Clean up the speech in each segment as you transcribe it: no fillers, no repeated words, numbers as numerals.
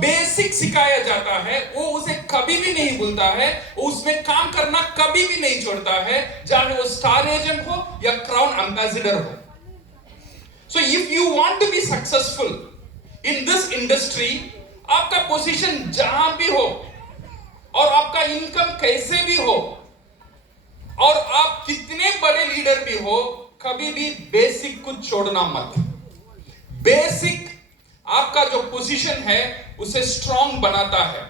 Basic सिखाया जाता है वो उसे कभी भी नहीं भूलता है, वो उसमें काम करना कभी भी नहीं छोड़ता है, चाहे वो स्टार एजेंट हो या क्राउन एम्बेसडर हो। So if you want to be successful in this industry, आपका पोजीशन जहां भी हो और आपका इनकम कैसे भी हो और आप कितने बड़े लीडर भी हो, कभी भी बेसिक को छोड़ना मत। बेसिक आपका जो पोजीशन है उसे स्ट्रांग बनाता है।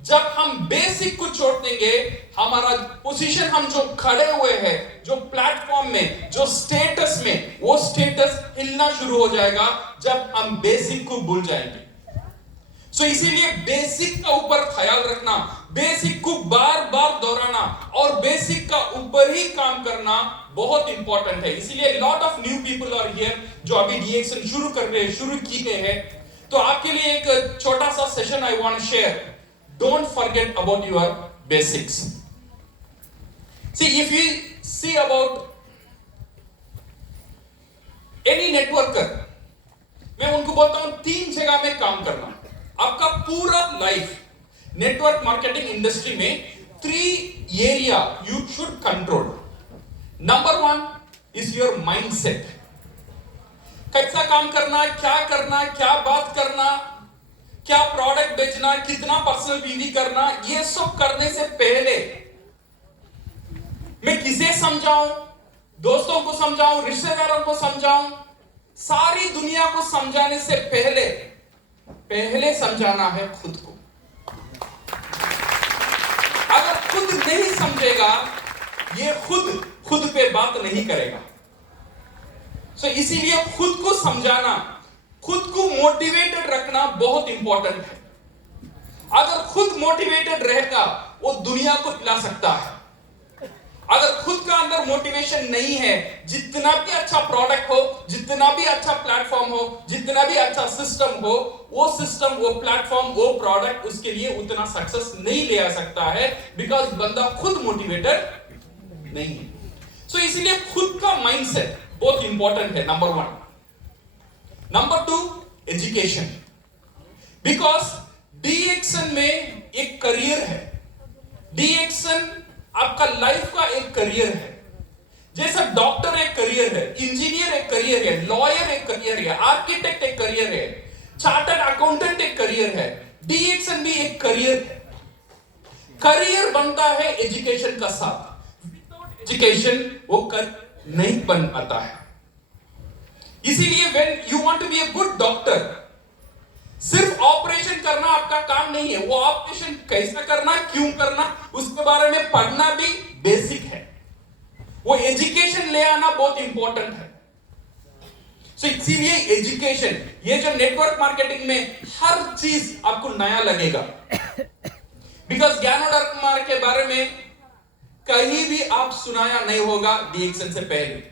जब हम बेसिक को छोड़ देंगे, हमारा पोजीशन, हम जो खड़े हुए हैं, जो प्लेटफॉर्म में, जो स्टेटस में, वो स्टेटस हिलना शुरू हो जाएगा जब हम बेसिक को भूल जाएंगे। सो इसीलिए बेसिक का ऊपर ख्याल रखना, बेसिक को बार बार दोहराना और बेसिक का ऊपर ही काम करना बहुत इंपॉर्टेंट है। इसीलिए lot of new people are here जो अभी डीएक्सन शुरू किए हैं। तो आपके लिए एक छोटा सा session I want to share. Don't forget about your basics. See if you see about any networker, मैं उनको बोलता हूं 3 जगह में काम करना। आपका पूरा लाइफ नेटवर्क मार्केटिंग इंडस्ट्री में 3 area you should control. Number 1 is your mindset. कैसा काम करना, क्या बात करना, क्या प्रोडक्ट बेचना, कितना पर्सनल बीवी करना, ये सब करने से पहले मैं किसे समझाऊं, दोस्तों को समझाऊं, रिश्तेदारों को समझाऊं, सारी दुनिया को समझाने से पहले समझाना है खुद को। अगर खुद नहीं समझेगा, ये खुद पे बात नहीं करेगा। सो इसीलिए खुद को समझाना, खुद को मोटिवेटेड रखना बहुत इंपॉर्टेंट है। अगर खुद मोटिवेटेड रहेगा, वो दुनिया को पिला सकता है। अगर खुद का अंदर मोटिवेशन नहीं है, जितना भी अच्छा प्रोडक्ट हो, जितना भी अच्छा प्लेटफॉर्म हो, जितना भी अच्छा सिस्टम हो, वो सिस्टम, वो प्लेटफॉर्म, वो प्रोडक्ट उसके लिए उतना सक्सेस नहीं ले आ सकता है, बिकॉज बंदा खुद मोटिवेटेड नहीं है। सो इसीलिए खुद का माइंडसेट बहुत इंपॉर्टेंट है, नंबर 1। Number 2, education. बिकॉज डीएक्सन में एक करियर है। डीएक्सन आपका लाइफ का एक करियर है। जैसा डॉक्टर एक करियर है, इंजीनियर एक करियर है, लॉयर एक करियर है, आर्किटेक्ट एक करियर है, चार्टर्ड अकाउंटेंट एक करियर है, डीएक्सन भी एक करियर है। करियर बनता है एजुकेशन का साथ। विदाउट एजुकेशन वो कर नहीं बन पाता है। इसीलिए when you want to be a good doctor, सिर्फ ऑपरेशन करना आपका काम नहीं है। वो ऑपरेशन कैसा करना, क्यों करना, उसके बारे में पढ़ना भी बेसिक है। वो एजुकेशन ले आना बहुत इंपॉर्टेंट है। सो इसीलिए एजुकेशन, ये जो नेटवर्क मार्केटिंग में हर चीज आपको नया लगेगा। बिकॉज ज्ञानोदर कुमार के बारे में कहीं भी आप सुनाया नहीं होगा डीएक्सन से पहले।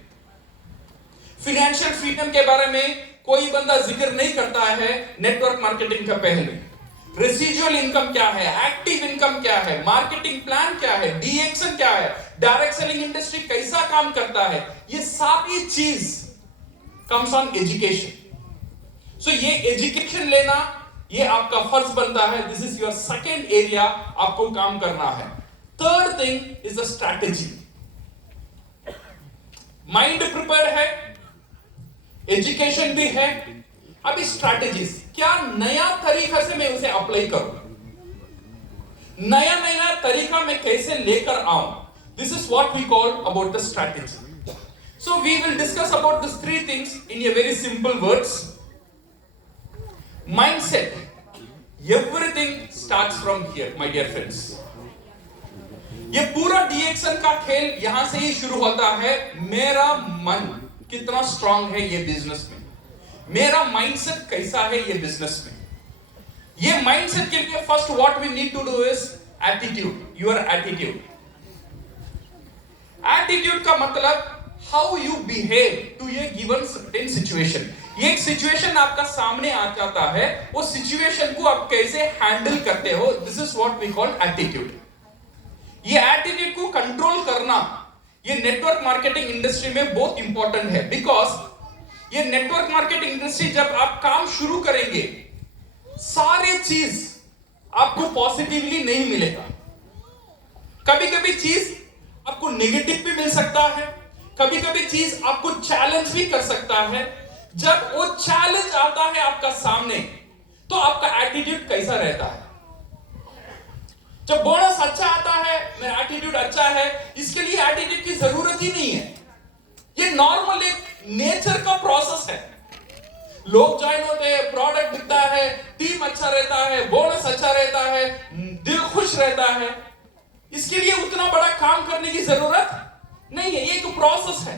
फाइनेंशियल फ्रीडम के बारे में कोई बंदा जिक्र नहीं करता है नेटवर्क मार्केटिंग का पहले। रेसिजुअल इनकम क्या है, एक्टिव इनकम क्या है, मार्केटिंग प्लान क्या है, डीएक्सन क्या है, डायरेक्ट सेलिंग इंडस्ट्री कैसा काम करता है, ये सारी चीज कम्स ऑन एजुकेशन। सो ये एजुकेशन लेना, ये आपका फर्ज बनता है। This is your second area, आपको काम करना है। Third thing is the strategy. Mind prepare है, एजुकेशन भी है, अभी स्ट्रैटेजीज, क्या नया तरीका से मैं उसे अप्लाई करूं, नया तरीका मैं कैसे लेकर आऊं, this is what we call about the strategy. So we will discuss about this 3 things in a very simple words. Mindset, everything starts from here my dear friends. ये पूरा डीएक्सन का खेल यहां से ही शुरू होता है। मेरा मन कितना स्ट्रांग है ये बिजनेस में, मेरा माइंडसेट कैसा है ये बिजनेस में। ये माइंडसेट के लिए first what we need to do is attitude, your attitude. Attitude का मतलब how you behave to a given certain situation. एक सिचुएशन आपका सामने आ जाता है, वो सिचुएशन को आप कैसे हैंडल करते हो, this is what we call attitude. ये एटीट्यूड को कंट्रोल करना ये नेटवर्क मार्केटिंग इंडस्ट्री में बहुत इंपॉर्टेंट है। बिकॉज ये नेटवर्क मार्केटिंग इंडस्ट्री, जब आप काम शुरू करेंगे सारे चीज आपको पॉजिटिवली नहीं मिलेगा। कभी कभी चीज आपको नेगेटिव भी मिल सकता है, कभी कभी चीज आपको चैलेंज भी कर सकता है। जब वो चैलेंज आता है आपका सामने, तो आपका एटीट्यूड कैसा रहता है? जब बोनस अच्छा आता है, मेरा एटीट्यूड अच्छा है, इसके लिए एटीट्यूड की जरूरत ही नहीं है। ये नॉर्मल एक नेचर का प्रोसेस है। लोग ज्वाइन होते हैं, प्रोडक्ट बिकता है, टीम अच्छा रहता है, बोनस अच्छा रहता है, दिल खुश रहता है। इसके लिए उतना बड़ा काम करने की जरूरत नहीं है, ये एक प्रोसेस है।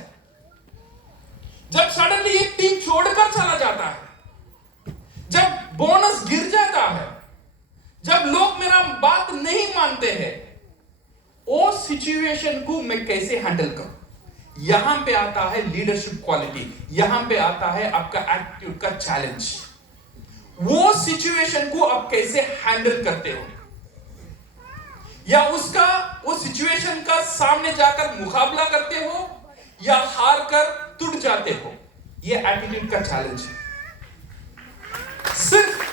जब सडनली एक टीम छोड़कर चला जाता है, जब बोनस गिर जाता है, जब लोग मेरा बात नहीं मानते हैं, वो सिचुएशन को मैं कैसे हैंडल करूं? यहां पे आता है लीडरशिप क्वालिटी, यहां पे आता है आपका एटीट्यूड का चैलेंज। वो सिचुएशन को आप कैसे हैंडल करते हो, या वो सिचुएशन का सामने जाकर मुकाबला करते हो, या हार कर टूट जाते हो। ये एटीट्यूड का चैलेंज है। सिर्फ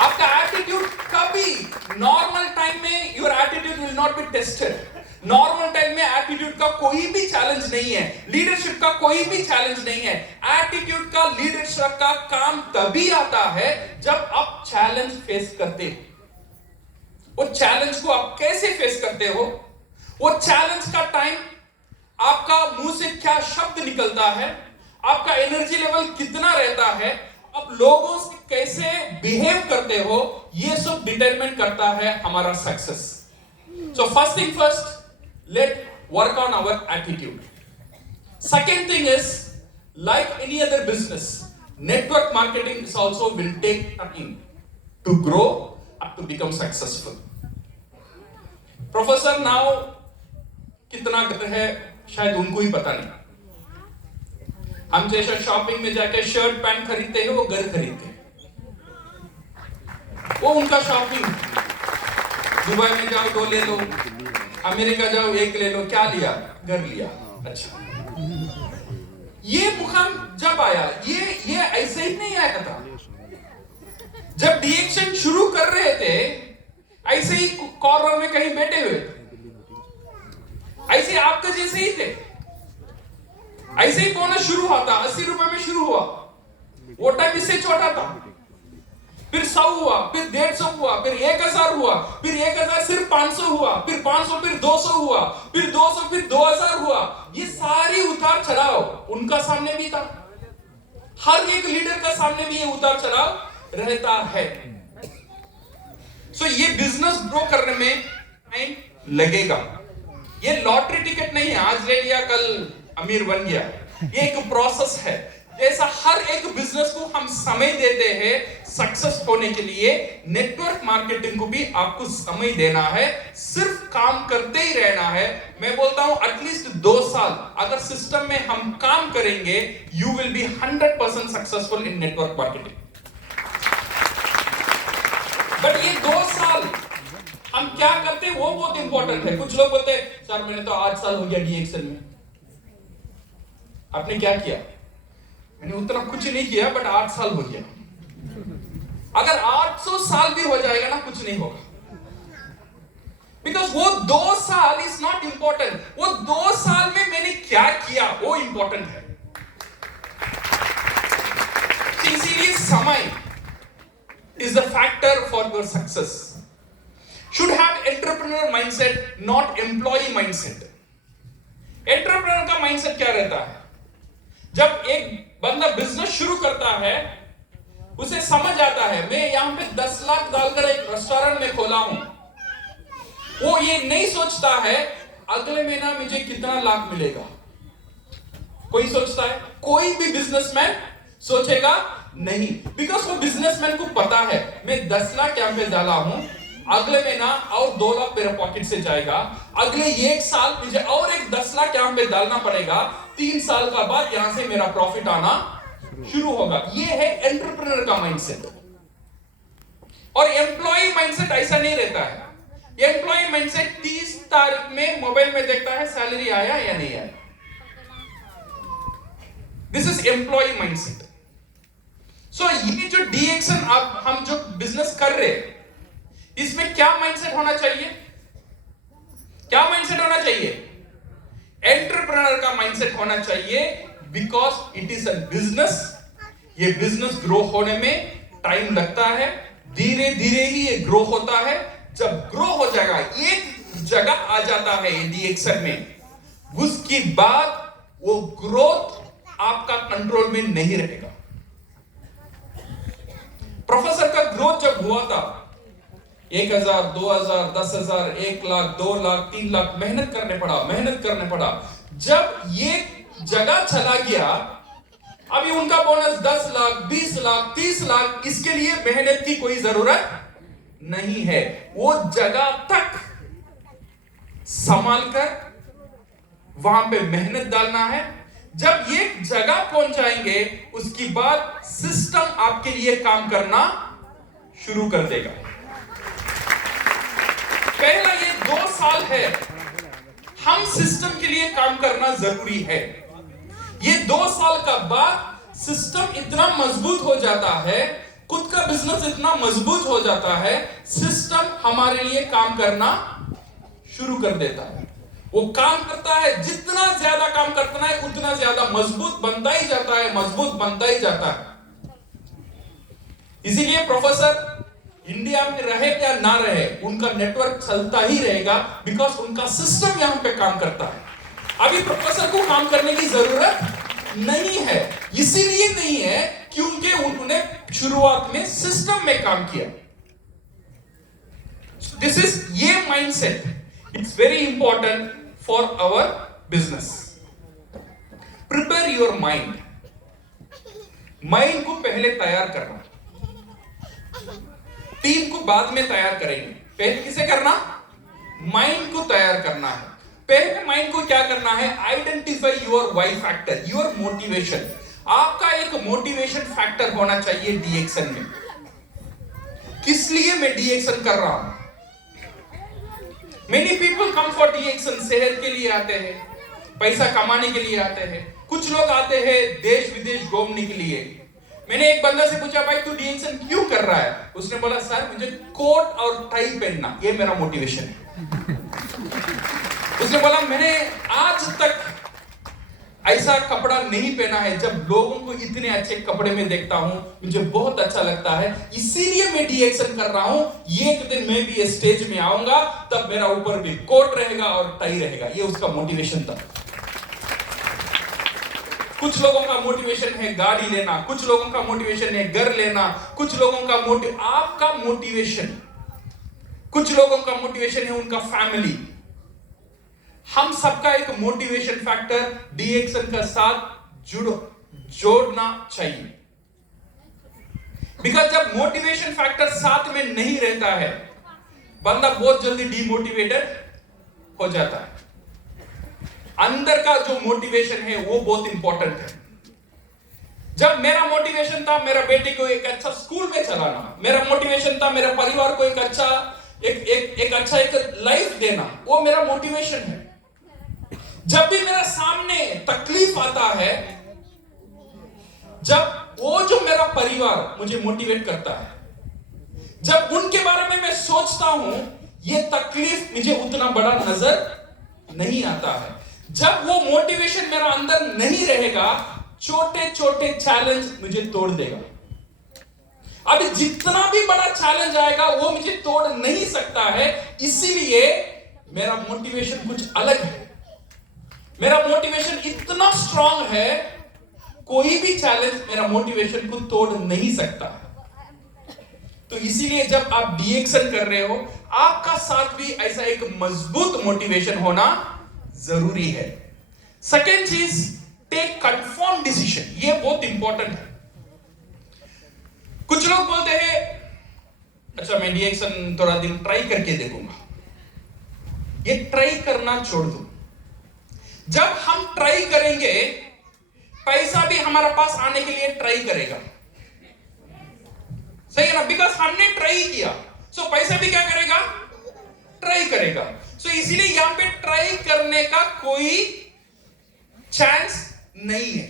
आपका एटीट्यूड कभी नॉर्मल टाइम में your attitude will not be tested. Normal time में एटीट्यूड का कोई भी चैलेंज नहीं है, लीडरशिप का कोई भी चैलेंज नहीं है। एटीट्यूड का, लीडरशिप का काम तभी आता है जब आप चैलेंज फेस करते हो। वो चैलेंज को आप कैसे फेस करते हो, वो चैलेंज का टाइम आपका मुंह से क्या शब्द निकलता है, आपका एनर्जी लेवल कितना रहता है, आप लोगों से कैसे बिहेव करते हो, ये सब डिटरमाइन करता है हमारा success. So first thing first, let work on our attitude. Second thing is, like any other business, network marketing is also will take time to grow up to become successful. Professor now कितना घर है शायद उनको ही पता नहीं। हम जैसा shopping में जाके शर्ट पैंट खरीदते हैं, वो घर खरीदते हैं, वो उनका शॉपिंग। दुबई में जाओ 2 ले लो, अमेरिका जाओ 1 ले लो, क्या लिया? घर लिया। अच्छा, ये मुकाम जब आया, ये ऐसे ही नहीं आया था। जब डीएक्शन शुरू कर रहे थे, ऐसे ही कॉर्नर में कहीं बैठे हुए थे, ऐसे आपके जैसे ही थे। ऐसे ही बोनस शुरू हुआ था, 80 रुपए में शुरू हुआ, वो टाइम इससे छोटा था। फिर 100 हुआ, फिर 150 हुआ, फिर 1000 हुआ, फिर 1000 सिर्फ 500 हुआ, फिर 500 फिर 200 हुआ, फिर 200 फिर 2000 हुआ। ये सारी उतार चढ़ाव उनका सामने भी था। हर एक लीडर का सामने भी ये उतार चढ़ाव रहता है। सो ये बिजनेस ग्रो करने में टाइम लगेगा। ये लॉटरी टिकट नहीं है, आज ले लिया कल अमीर बन गया। ये एक प्रोसेस है। जैसा हर एक बिजनेस को हम समय देते हैं सक्सेस होने के लिए, नेटवर्क मार्केटिंग को भी आपको समय देना है। सिर्फ काम करते ही रहना है। मैं बोलता हूं एटलीस्ट 2 साल अगर सिस्टम में हम काम करेंगे, you will be 100% successful in network marketing. But ये 2 साल हम क्या करते हैं वो बहुत इंपॉर्टेंट है। कुछ लोग बोलते हैं सर मैंने तो 8 साल हो गया डीएक्सल में। आपने क्या किया? मैंने उतना कुछ नहीं किया, बट 8 साल हो गया। अगर 800 साल भी हो जाएगा ना, कुछ नहीं होगा। बिकॉज वो 2 साल इज नॉट इंपॉर्टेंट। वो 2 साल में मैंने क्या किया वो इंपॉर्टेंट है। इसीलिए समय is the factor for your success. Should have entrepreneur mindset, not employee mindset. Entrepreneur का mindset क्या रहता है? जब एक बंदा बिजनेस शुरू करता है, उसे समझ आता है मैं यहां पे 10 लाख डालकर एक रेस्टोरेंट में खोला हूं। वो ये नहीं सोचता है अगले महीना मुझे कितना लाख मिलेगा। कोई सोचता है? कोई भी बिजनेसमैन सोचेगा नहीं। बिकॉज वो बिजनेसमैन को पता है मैं 10 लाख यहां पे डाला हूं, अगले महीना और 2 लाख मेरे पॉकेट से जाएगा, अगले 1 साल मुझे और एक 10 लाख यहां पे डालना पड़ेगा, 3 साल का बाद यहां से मेरा प्रॉफिट आना शुरू होगा। ये है एंटरप्रेन्योर का माइंडसेट। और एम्प्लॉय माइंडसेट ऐसा नहीं रहता है। एम्प्लॉय माइंडसेट 30 तारीख में मोबाइल में देखता है सैलरी आया या नहीं आया। This is employ mindset. So ये जो डीएक्शन आप हम जो बिजनेस कर रहे हैं, इसमें क्या माइंडसेट होना चाहिए? क्या माइंडसेट होना चाहिए? एंटरप्रेन्योर का माइंडसेट होना चाहिए, because it is a business. ये बिजनेस ग्रो होने में टाइम लगता है, धीरे धीरे ही ये ग्रो होता है। जब ग्रो हो जाएगा, एक जगह आ जाता है डीएक्शन में, उसके बाद वो ग्रोथ आपका कंट्रोल में नहीं रहेगा। प्रोफेसर का ग्रोथ जब हुआ था, 1000, 2000, 10,000, 1 लाख, 2 लाख, 3 लाख, मेहनत करने पड़ा। जब ये जगह चला गया, अभी उनका बोनस 10 लाख, 20 लाख, 30 लाख, इसके लिए मेहनत की कोई जरूरत नहीं है। वो जगह तक संभाल कर वहां पे मेहनत डालना है। जब ये जगह पहुंच जाएंगे, उसके बाद सिस्टम आपके लिए काम करना शुरू कर देगा। पहला ये 2 साल है, हम सिस्टम के लिए काम करना जरूरी है। ये 2 साल का बाद सिस्टम इतना मजबूत हो जाता है, खुद का बिजनेस इतना मजबूत हो जाता है, सिस्टम हमारे लिए काम करना शुरू कर देता है। वो काम करता है, जितना ज्यादा काम करता है उतना ज्यादा मजबूत बनता ही जाता है। इसीलिए प्रोफेसर इंडिया में रहे या ना रहे, उनका नेटवर्क चलता ही रहेगा, बिकॉज उनका सिस्टम यहां पे काम करता है। अभी प्रोफेसर को काम करने की जरूरत नहीं है, इसीलिए नहीं है क्योंकि उन्होंने शुरुआत में सिस्टम में काम किया। दिस इज ये mindset, it's very important for our business. Prepare your mind. Mind को पहले तैयार करना, टीम को बाद में तैयार करेंगे। पहले किसे करना? माइंड को तैयार करना है। पहले माइंड को क्या करना है? Identify your Y factor, your motivation. आपका एक मोटिवेशन फैक्टर होना चाहिए डीएक्शन में। किस लिए मैं डीएक्शन कर रहा हूं? Many people come for DXN. शहर के लिए आते हैं, पैसा कमाने के लिए आते हैं। कुछ लोग आते हैं देश विदेश घूमने के लिए। मैंने एक बंदा से पूछा, भाई तू डीएक्शन क्यों कर रहा है? उसने बोला, सर मुझे कोट और टाई पहनना, ये मेरा मोटिवेशन है। उसने बोला, मैंने आज तक ऐसा कपड़ा नहीं पहना है, जब लोगों को इतने अच्छे कपड़े में देखता हूं मुझे बहुत अच्छा लगता है, इसीलिए मैं डीएक्शन कर रहा हूं। एक दिन मैं भी स्टेज में आऊंगा, तब मेरा ऊपर भी कोट रहेगा और टाई रहेगा। ये उसका मोटिवेशन था। कुछ लोगों का मोटिवेशन है गाड़ी लेना, कुछ लोगों का मोटिवेशन है घर लेना, कुछ लोगों का आपका मोटिवेशन, कुछ लोगों का मोटिवेशन है उनका फैमिली। हम सबका एक मोटिवेशन फैक्टर डीएक्शन का साथ जोड़ना चाहिए। बिकॉज जब मोटिवेशन फैक्टर साथ में नहीं रहता है, बंदा बहुत जल्दी डीमोटिवेटेड हो जाता है। अंदर का जो मोटिवेशन है वो बहुत इंपॉर्टेंट है। जब मेरा मोटिवेशन था मेरा बेटे को एक अच्छा स्कूल में चलाना, मेरा मोटिवेशन था मेरा परिवार को एक अच्छा लाइफ देना, वो मेरा मोटिवेशन है। जब भी मेरा सामने तकलीफ आता है, जब वो जो मेरा परिवार मुझे मोटिवेट करता है, जब उनके बारे में मैं सोचता हूं, ये तकलीफ मुझे उतना बड़ा नजर नहीं आता है। जब वो मोटिवेशन मेरा अंदर नहीं रहेगा, छोटे छोटे चैलेंज मुझे तोड़ देगा। अब जितना भी बड़ा चैलेंज आएगा वो मुझे तोड़ नहीं सकता है, इसीलिए मेरा मोटिवेशन कुछ अलग है। मेरा मोटिवेशन इतना स्ट्रांग है, कोई भी चैलेंज मेरा मोटिवेशन को तोड़ नहीं सकता। तो इसीलिए जब आप डीएक्शन कर रहे हो, आपका साथ भी ऐसा एक मजबूत मोटिवेशन होना जरूरी है। सेकेंड चीज, टेक कंफर्म डिसीजन। ये बहुत इंपॉर्टेंट है। कुछ लोग बोलते हैं, अच्छा मैं डीएक्शन थोड़ा दिन ट्राई करके देखूंगा। ये ट्राई करना छोड़ दो। जब हम ट्राई करेंगे, पैसा भी हमारे पास आने के लिए ट्राई करेगा, सही है ना? बिकॉज हमने ट्राई किया, सो पैसा भी क्या करेगा? ट्राई करेगा। सो इसीलिए यहां पे ट्राई करने का कोई चांस नहीं है।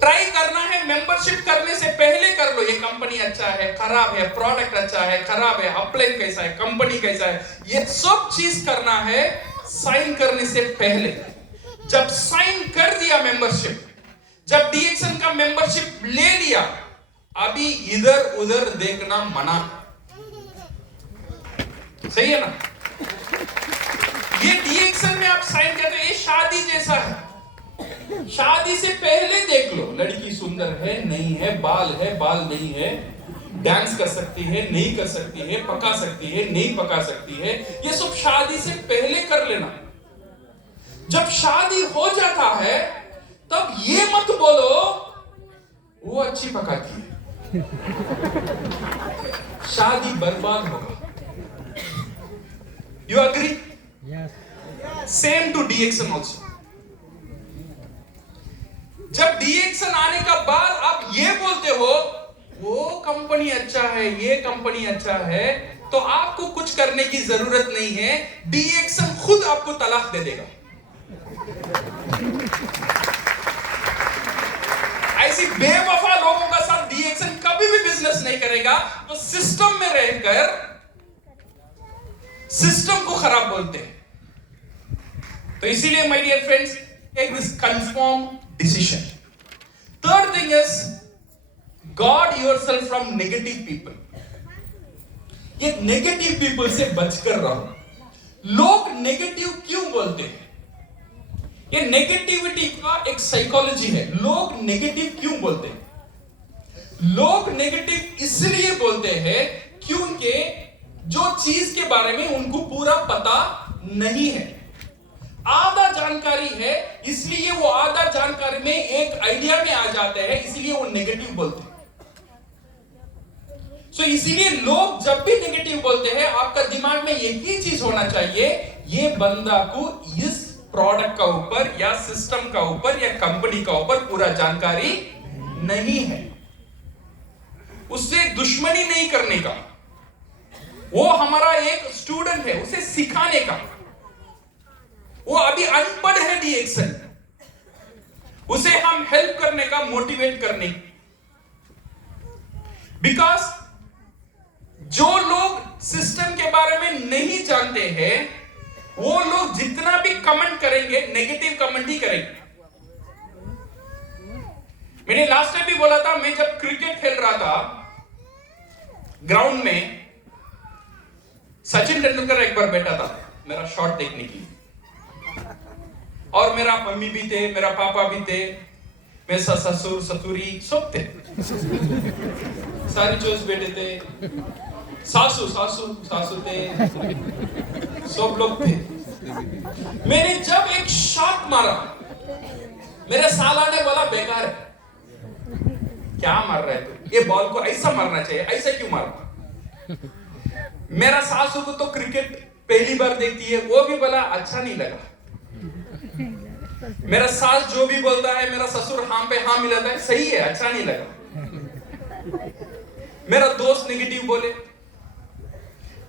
ट्राई करना है, मेंबरशिप करने से पहले कर लो। ये कंपनी अच्छा है, खराब है, प्रोडक्ट अच्छा है, खराब है, अपलाइन कैसा है, कंपनी कैसा है, ये सब चीज करना है साइन करने से पहले। जब साइन कर दिया मेंबरशिप, जब डीएक्सन का मेंबरशिप ले लिया, अभी इधर उधर देखना मना। सही है ना? ये डीएक्सन में आप साइन करते हो, ये शादी जैसा है। शादी से पहले देख लो, लड़की सुंदर है नहीं है, बाल है बाल नहीं है, डांस कर सकती है नहीं कर सकती है, पका सकती है नहीं पका सकती है, ये सब शादी से पहले कर लेना। जब शादी हो जाता है तब ये मत बोलो वो अच्छी पकाती है, शादी बर्बाद होगा। You agree? Same to DXN also. जब डीएक्सन आने का बाद आप ये बोलते हो वो कंपनी अच्छा है, ये कंपनी अच्छा है, तो आपको कुछ करने की जरूरत नहीं है, डीएक्सन खुद आपको तलाक दे देगा। ऐसी बेवफा लोगों का साथ डीएक्सन कभी भी बिजनेस नहीं करेगा। तो सिस्टम में रहकर सिस्टम को खराब बोलते हैं। तो इसीलिए my dear friends, take this confirm decision. Third thing is guard yourself from negative people. ये नेगेटिव पीपल से बचकर रहो। लोग नेगेटिव क्यों बोलते हैं? ये नेगेटिविटी का एक साइकोलॉजी है। लोग नेगेटिव क्यों बोलते हैं? लोग नेगेटिव इसलिए बोलते हैं क्योंकि जो चीज के बारे में उनको पूरा पता नहीं है, आधा जानकारी है, इसलिए वो आधा जानकारी में एक आइडिया में आ जाते हैं, इसलिए वो नेगेटिव बोलते हैं। सो इसीलिए लोग जब भी नेगेटिव बोलते हैं, आपका दिमाग में एक ही चीज होना चाहिए, ये बंदा को इस प्रोडक्ट का ऊपर या सिस्टम का ऊपर या कंपनी का ऊपर पूरा जानकारी नहीं है। उससे दुश्मनी नहीं करने का, वो हमारा एक स्टूडेंट है, उसे सिखाने का। वो अभी अनपढ़ है डीएक्सन, उसे हम हेल्प करने का, मोटिवेट करने की। बिकॉज जो लोग सिस्टम के बारे में नहीं जानते हैं, वो लोग जितना भी कमेंट करेंगे, नेगेटिव कमेंट ही करेंगे। मैंने लास्ट टाइम भी बोला था, मैं जब क्रिकेट खेल रहा था ग्राउंड में, सचिन तेंदुलकर एक बार बैठा था मेरा शॉट देखने के लिए, और मेरा मम्मी भी थे, मेरा पापा भी थे, मेरे ससुर ससुरी सब थे, सारे चोस बैठे थे, सासू सासू सासू थे, सब लोग थे। मैंने जब एक शॉट मारा, मेरे साला ने बोला बेकार है, क्या मार रहा है तू, ये बॉल को ऐसा मारना चाहिए, ऐसा क्यों मारना। मेरा सासू को तो क्रिकेट पहली बार देखती है, वो भी बोला अच्छा नहीं लगा। मेरा सास जो भी बोलता है, मेरा ससुर हाँ पे हाँ मिलाता है, सही है, अच्छा नहीं लगा। मेरा दोस्त नेगेटिव बोले,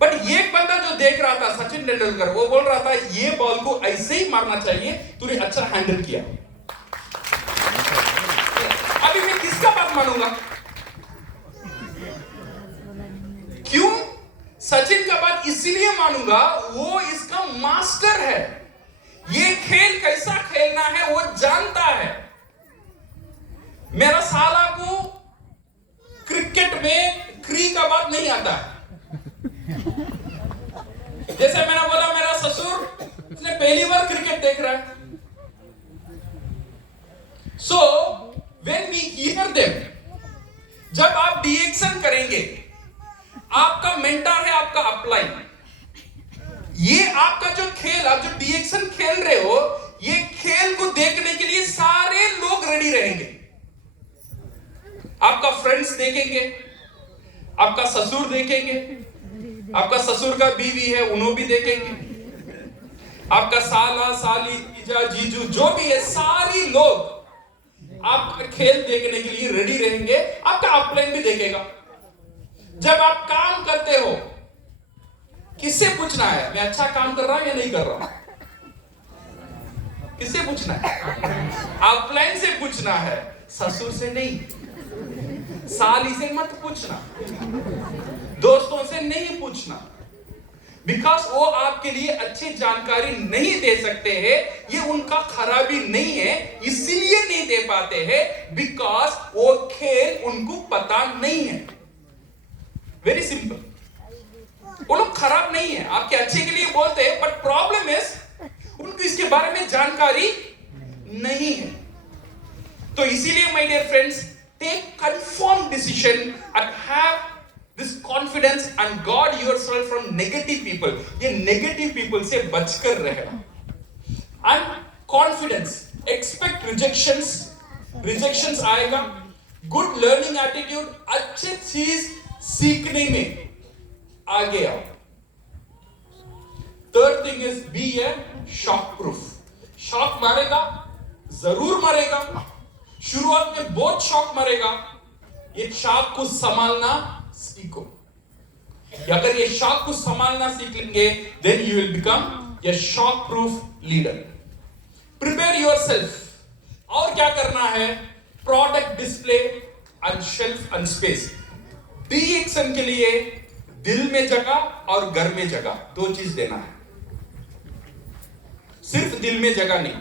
बट ये बंदा जो देख रहा था सचिन तेंदुलकर, वो बोल रहा था ये बॉल को ऐसे ही मारना चाहिए, तूने अच्छा हैंडल किया। अभी मैं किसका बात मानूंगा? क्यों? सचिन का बात इसीलिए मानूंगा, वो इसका मास्टर है, ये खेल कैसा खेलना है वो जानता है। मेरा साला को क्रिकेट में क्री का बात नहीं आता है। जैसे मैंने बोला, मेरा ससुर उसने पहली बार क्रिकेट देख रहा है। So when we hear them, जब आप डीएक्सन करेंगे, आपका मेंटर है आपका अपलाइन। ये आपका जो खेल, आप जो डीएक्सन खेल रहे हो, ये खेल को देखने के लिए सारे लोग रेडी रहेंगे। आपका फ्रेंड्स देखेंगे, आपका ससुर देखेंगे, आपका ससुर का बीवी है उन्हों भी देखेंगे, आपका साला साली जीजा जीजू जो भी है, सारी लोग आपका खेल देखने के लिए रेडी रहेंगे। आपका अपलाइन भी देखेगा। जब आप काम करते हो, किससे पूछना है मैं अच्छा काम कर रहा हूं या नहीं कर रहा हूं? किससे पूछना है? अपलाइन से पूछना है। ससुर से नहीं, साली से मत पूछना, दोस्तों से नहीं पूछना, बिकॉज वो आपके लिए अच्छी जानकारी नहीं दे सकते हैं। ये उनका खराबी नहीं है, इसीलिए नहीं दे पाते हैं बिकॉज वो खेल उनको पता नहीं है। Very simple. वो लोग खराब नहीं है, आपके अच्छे के लिए बोलते हैं, बट प्रॉब्लम इज उनको इसके बारे में जानकारी नहीं है। तो इसीलिए my dear friends, take confirm decision and have this confidence and guard yourself from negative people. ये negative people से बचकर रहना। And confidence, expect rejections आएगा। Good learning attitude, अच्छी चीज सीखने में आगे आओ। Third thing is be a shock proof. Shock मारेगा, जरूर मारेगा, शुरुआत में बहुत शॉक मारेगा। ये शॉक को संभालना सीखो। अगर ये शॉक को संभालना सीख लेंगे, then you will become a shock proof leader. Prepare yourself. और क्या करना है? Product display and shelf and space. DXN के लिए दिल में जगह और घर में जगह, दो चीज देना है। सिर्फ दिल में जगह नहीं।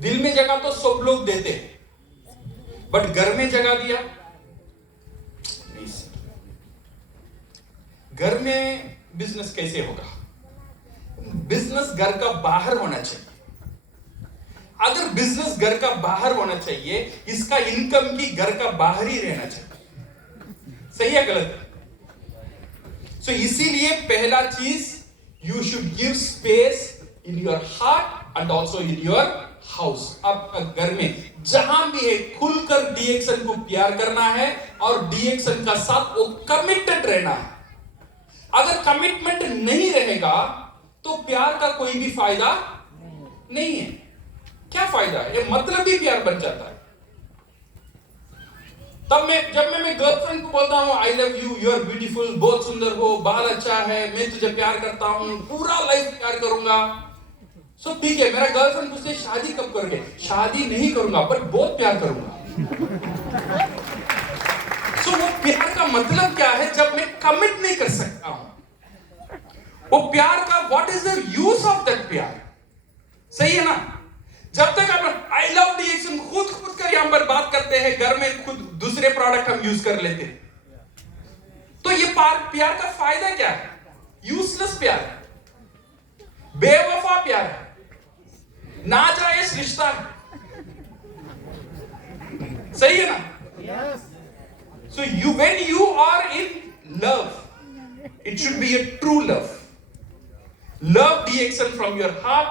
दिल में जगह तो सब लोग देते हैं, बट घर में जगह दिया, घर में बिजनेस कैसे होगा? बिजनेस घर का बाहर होना चाहिए। अगर बिजनेस घर का बाहर होना चाहिए, इसका इनकम की घर का बाहर ही रहना चाहिए। सही है गलत? सो इसीलिए पहला चीज, you should give space in your heart and also in your house. आपका घर में जहां भी है, खुलकर डीएक्सन को प्यार करना है और डीएक्सन का साथ वो कमिटेड रहना है। अगर कमिटमेंट नहीं रहेगा तो प्यार का कोई भी फायदा नहीं है। क्या फायदा है? ये मतलब ही प्यार बन जाता है। तब जब मैं गर्लफ्रेंड को बोलता हूं I love you, you are beautiful, बहुत सुंदर हो, बाल अच्छा है, मैं तुझे प्यार करता हूं, पूरा लाइफ प्यार करूंगा, सो ठीक है। मेरा गर्लफ्रेंड मुझसे शादी कब करोगे? शादी नहीं करूंगा, बट बहुत प्यार करूंगा। सो वो प्यार का मतलब क्या है जब मैं कमिट नहीं कर सकता हूं? वो प्यार का what is the use of that प्यार? सही है ना? जब तक आप आई लव डीएक्सन खुद कर यहां पर बात करते हैं, घर में खुद दूसरे प्रोडक्ट हम यूज कर लेते हैं, तो ये प्यार का फायदा क्या है? यूजलेस प्यार है, बेवफा प्यार है, नाजायज रिश्ता है। सही है ना? So when you are in love, it should be a true love. Love DXN from your heart.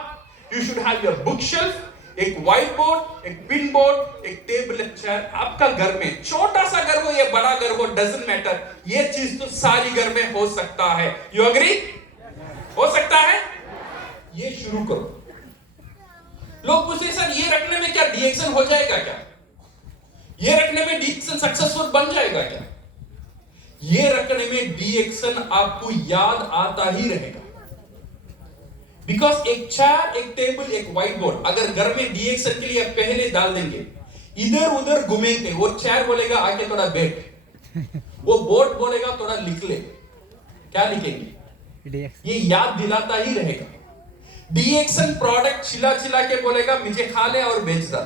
You should have your bookshelf, एक white board, एक pin board, एक टेबल, एक चेयर। आपका घर में छोटा सा घर हो या बड़ा घर हो, doesn't matter, ये चीज तो सारी घर में हो सकता है। You agree? हो सकता है? ये शुरू करो। लोग पूछते सर ये रखने में क्या DXN हो जाएगा क्या? ये रखने में डीएक्सन सक्सेसफुल बन जाएगा क्या? ये रखने में डीएक्सन आपको याद आता ही रहेगा। बिकॉज एक चेयर, एक टेबल, एक व्हाइट बोर्ड अगर घर में डीएक्सन के लिए पहले डाल देंगे, इधर उधर घूमेंगे, वो चेयर बोलेगा आके थोड़ा बैठ, वो बोर्ड बोलेगा थोड़ा लिख ले, क्या लिखेंगे? ये याद दिलाता ही रहेगा। डीएक्सन प्रोडक्ट चिल्ला चिल्ला के बोलेगा मुझे खा ले और बेच दे।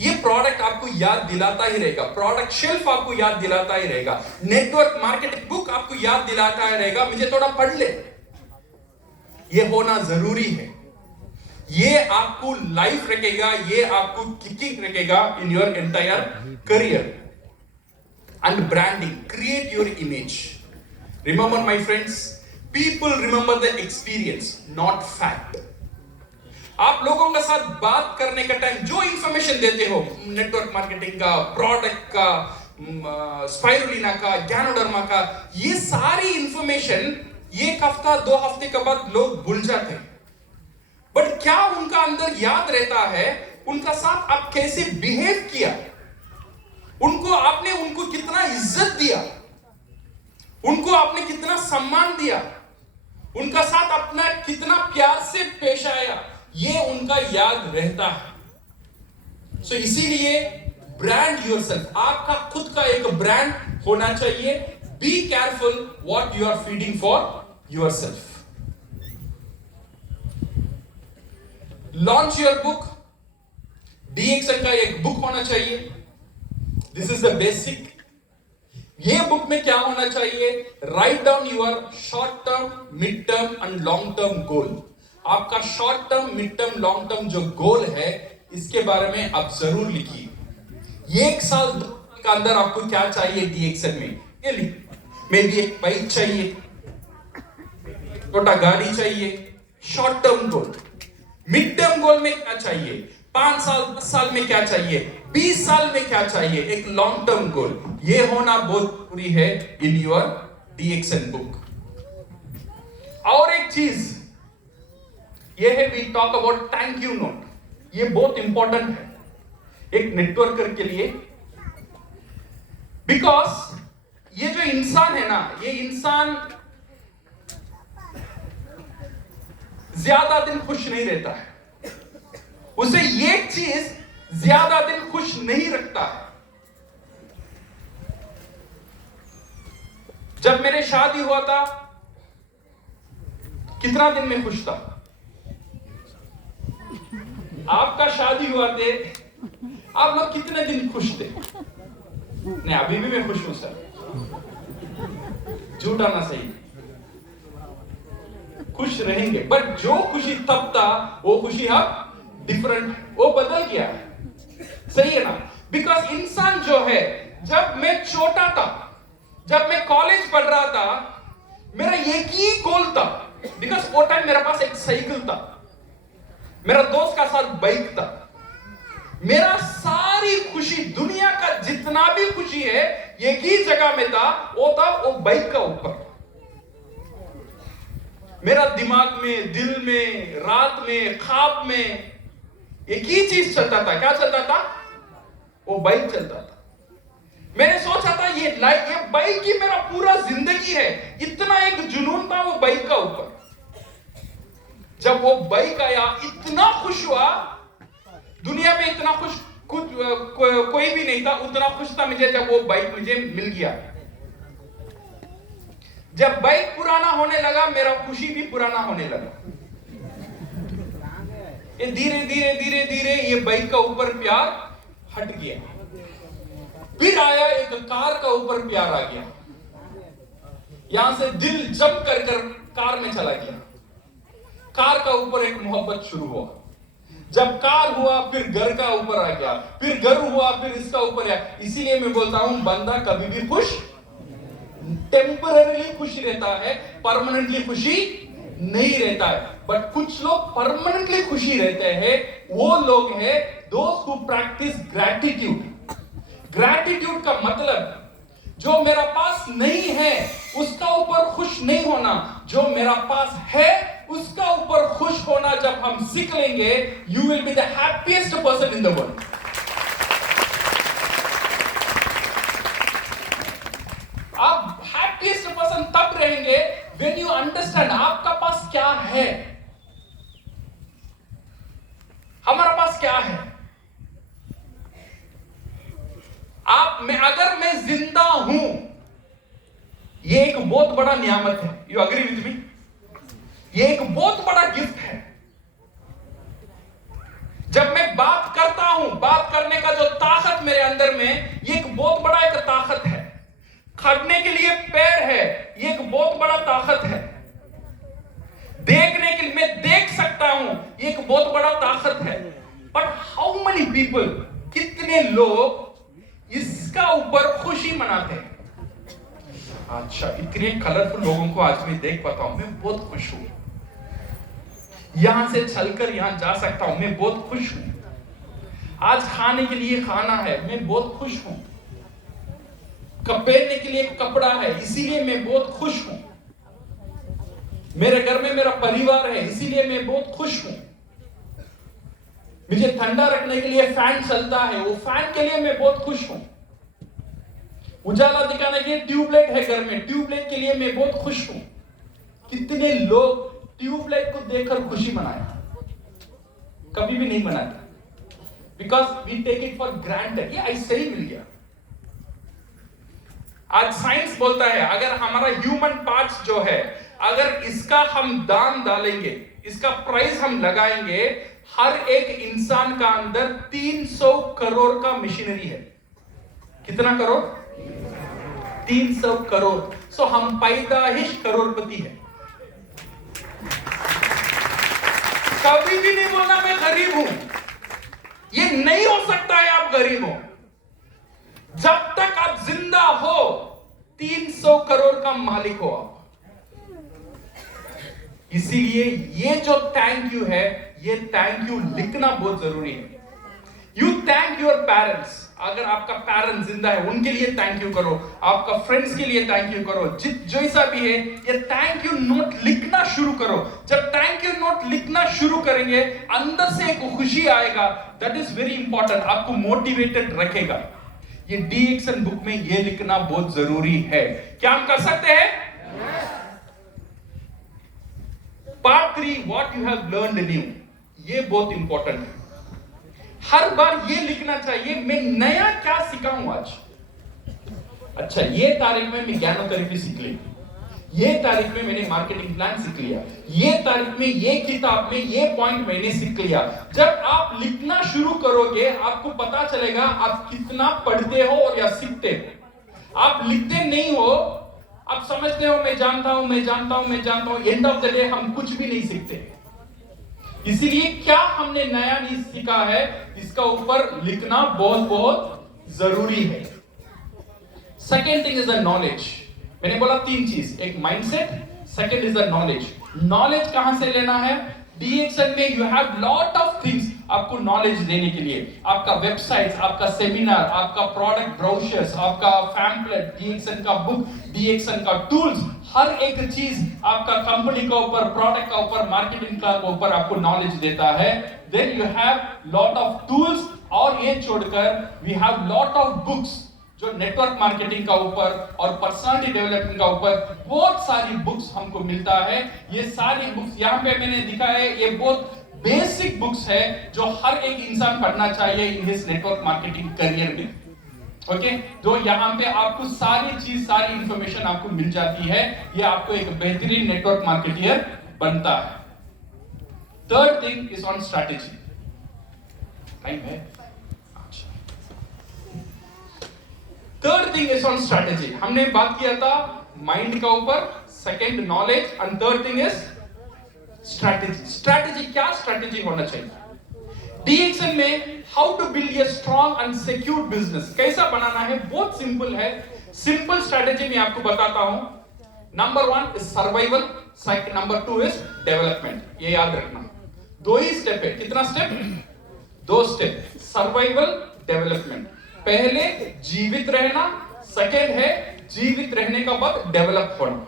ये प्रोडक्ट आपको याद दिलाता ही रहेगा, प्रोडक्ट शेल्फ आपको याद दिलाता ही रहेगा, नेटवर्क मार्केटिंग बुक आपको याद दिलाता ही रहेगा मुझे थोड़ा पढ़ ले। ये होना जरूरी है। ये आपको लाइफ रखेगा, ये आपको किकिंग रखेगा in your entire career. And branding, create your image. Remember my friends, people remember the experience not fact. आप लोगों के साथ बात करने का टाइम जो इंफॉर्मेशन देते हो, नेटवर्क मार्केटिंग का, प्रोडक्ट का, स्पाइरुलिना का, ज्ञानोडर्मा का, ये सारी इंफॉर्मेशन एक हफ्ता 2 हफ्ते के बाद लोग भूल जाते हैं। बट क्या उनका अंदर याद रहता है? उनका साथ आप कैसे बिहेव किया, उनको कितना इज्जत दिया, उनको आपने कितना सम्मान दिया, उनका साथ अपना कितना प्यार से पेश आया, ये उनका याद रहता है। सो इसीलिए ब्रांड योरसेल्फ, आपका खुद का एक ब्रांड होना चाहिए. Be careful what you are feeding for yourself. Launch your book. DXN का एक बुक होना चाहिए. This is the basic. ये बुक में क्या होना चाहिए? Write down your short term, mid term and long term goal. आपका short term, mid term, long term जो गोल है, इसके बारे में आप जरूर लिखिए. एक साल, 2 साल के अंदर आपको क्या चाहिए DXN में, ये लिखिए. मे बी एक बाइक चाहिए, छोटा गाड़ी चाहिए. Short term goal. Mid term goal में क्या चाहिए? 5 साल, 10 साल में क्या चाहिए? 20 साल में क्या चाहिए? एक लॉन्ग टर्म गोल. ये होना बहुत जरूरी है इन योर DXN बुक. और एक चीज ये है, we talk about thank you note. ये बहुत इंपॉर्टेंट है एक नेटवर्कर के लिए. बिकॉज ये जो इंसान है ना, ये इंसान ज्यादा दिन खुश नहीं रहता है. उसे ये चीज ज्यादा दिन खुश नहीं रखता है. जब मेरे शादी हुआ था, कितना दिन में खुश था? आपका शादी हुआ थे, आप लोग कितने दिन खुश थे? नहीं, अभी भी मैं खुश हूं सर, झूठ आना सही. खुश रहेंगे, बट जो खुशी तब था वो खुशी अब डिफरेंट, वो बदल गया है. सही है ना? बिकॉज इंसान जो है, जब मैं छोटा था, जब मैं कॉलेज पढ़ रहा था, मेरा एक ही गोल था. बिकॉज वो टाइम मेरे पास एक साइकिल था, मेरा दोस्त का साथ बाइक था. मेरा सारी खुशी, दुनिया का जितना भी खुशी है, एक ही जगह में था, वो था वो बाइक का ऊपर. मेरा दिमाग में, दिल में, रात में, ख्वाब में एक ही चीज चलता था. क्या चलता था? वो बाइक चलता था. मैंने सोचा था ये बाइक ही मेरा पूरा जिंदगी है. इतना एक जुनून था वो बाइक का ऊपर. जब वो बाइक आया, इतना खुश हुआ. दुनिया में इतना खुश कोई भी नहीं था, उतना खुश था मुझे जब वो बाइक मुझे मिल गया. जब बाइक पुराना होने लगा, मेरा खुशी भी पुराना होने लगा. ये धीरे धीरे धीरे धीरे ये बाइक का ऊपर प्यार हट गया. फिर आया एक कार का ऊपर प्यार आ गया. यहां से दिल जम कर कार में चला गया. कार का ऊपर एक मोहब्बत शुरू हुआ. जब कार हुआ, फिर घर का ऊपर आ गया, फिर घर हुआ, फिर इसका ऊपर आया. इसीलिए मैं बोलता हूं, बंदा कभी भी खुश, टेम्पररीली खुशी रहता है, परमानेंटली खुशी नहीं रहता है. बट कुछ लोग परमानेंटली खुशी रहते हैं. वो लोग हैं दोस्त हु प्रैक्टिस ग्रैटिट्यूड. ग्रैटिट्यूड का मतलब, जो मेरा पास नहीं है उसका ऊपर खुश नहीं होना, जो मेरा पास है उसका ऊपर खुश होना. जब हम सीख लेंगे, you will be the happiest person in the world. आप हैप्पीएस्ट पर्सन तब रहेंगे व्हेन यू अंडरस्टैंड आपका पास क्या है. हमारा पास क्या है? अगर मैं जिंदा हूं, ये एक बहुत बड़ा नियामत है. You agree with me? ये एक बहुत बड़ा गिफ्ट है. जब मैं बात करता हूं, बात करने का जो ताकत मेरे अंदर में, ये एक बहुत बड़ा एक ताकत है. खड़ने के लिए पैर है, ये एक बहुत बड़ा ताकत है. देखने के लिए मैं देख सकता हूं, ये एक बहुत बड़ा ताकत है. बट हाउ मेनी पीपल, कितने लोग इसका ऊपर खुशी मनाते हैं? अच्छा, इतने कलरफुल लोगों को आज मैं देख पाता हूं, मैं बहुत खुश हूं. यहां से चलकर यहां जा सकता हूं, मैं बहुत खुश हूं. आज खाने के लिए खाना है, मैं बहुत खुश हूं. पहनने के लिए कपड़ा है, इसीलिए मैं बहुत खुश हूं. मेरे घर में मेरा परिवार है, इसीलिए मैं बहुत खुश हूं. मुझे ठंडा रखने के लिए फैन चलता है, वो फैन के लिए मैं बहुत खुश हूं. उजाला दिखाने के लिए ट्यूबलाइट है घर में, ट्यूबलाइट के लिए मैं बहुत खुश हूं. कितने लोग ट्यूबलाइट को देखकर खुशी मनाए? कभी भी नहीं मनाते. Because we take it for granted, ये ऐसे ही मिल गया। आज साइंस बोलता है अगर हमारा ह्यूमन पार्ट्स जो है, अगर इसका हम दाम डालेंगे, इसका प्राइस हम लगाएंगे, हर एक इंसान का अंदर 300 करोड़ का मशीनरी है। कितना करोड़? 300 करोड़। सो हम पैदाइश करोड़पति है। कभी भी नहीं बोलना मैं गरीब हूं, ये नहीं हो सकता है आप गरीब हो। जब तक आप जिंदा हो 300 करोड़ का मालिक हो आप। इसीलिए ये जो थैंक यू है, ये थैंक यू लिखना बहुत जरूरी है। यू थैंक योर पेरेंट्स, अगर आपका पेरेंट्स जिंदा है उनके लिए थैंक यू करो, आपका फ्रेंड्स के लिए थैंक यू करो, जैसा भी है, ये थैंक यू नोट लिखना शुरू करो। जब थैंक यू नोट लिखना शुरू करेंगे, अंदर से एक खुशी आएगा, दैट इज वेरी इंपॉर्टेंट, आपको मोटिवेटेड रखेगा। ये डीएक्सन बुक में ये लिखना बहुत जरूरी है। क्या हम कर सकते हैं? Part 3, what you have learned new, ये बहुत इंपॉर्टेंट है। हर बार ये लिखना चाहिए मैं नया क्या सीखा हूं आज। अच्छा, ये तारीख में मैं ज्ञानोथेरेपी सीख ली, ये तारीख में मैंने मार्केटिंग प्लान सीख लिया, ये तारीख में ये किताब में ये पॉइंट मैंने सीख लिया। जब आप लिखना शुरू करोगे, आपको पता चलेगा आप कितना पढ़ते हो और या सीखते हो। आप लिखते नहीं हो, आप समझते हो मैं जानता हूं, मैं जानता हूं, मैं जानता हूं, एंड ऑफ द डे हम कुछ भी नहीं सीखते। इसीलिए क्या हमने नया नहीं सीखा है, इसका ऊपर लिखना बहुत बहुत जरूरी है। Second thing is the knowledge. मैंने बोला 3 चीज, एक mindset, second is the knowledge. Knowledge कहां से लेना है? डीएक्सन में you have lot of things आपको नॉलेज देने के लिए। आपका वेबसाइट, आपका सेमिनार, आपका प्रोडक्ट ब्रोशर्स, आपका पैम्पलेट, डीएक्सन का बुक, डीएक्सन का टूल्स, हर एक चीज आपका कंपनी के ऊपर, प्रोडक्ट का ऊपर, मार्केटिंग का ऊपर आपको नॉलेज देता है। Then you have lot of tools, और ये छोड़कर we have lot of books जो नेटवर्क मार्केटिंग का ऊपर और पर्सनालिटी डेवलपमेंट का ऊपर बहुत सारी बुक्स हमको मिलता है। ये सारी बुक्स यहाँ पे मैंने दिखा है, ये बहुत बेसिक बुक्स है जो हर एक इंसान पढ़ना चाहिए in his network marketing career में। ओके, जो यहाँ पे आपको सारी चीज, सारी इंफॉर्मेशन आपको मिल जाती है, ये आपको एक बेहतरीन नेटवर्क मार्केटियर बनता है। Third thing is on strategy. Time है? Third thing is on strategy. हमने बात किया था माइंड का ऊपर, second knowledge, and third thing is strategy. Strategy क्या? स्ट्रैटेजी होना चाहिए। डीएक्सन में how to build a strong and secure business कैसा बनाना है, बहुत सिंपल है। सिंपल स्ट्रैटेजी मैं आपको बताता हूं। Number 1 is survival, number 2 is development. ये याद रखना, 2 ही स्टेप है। कितना स्टेप? 2 step, survival, development. पहले जीवित रहना, सेकेंड है जीवित रहने का बाद डेवलप होना।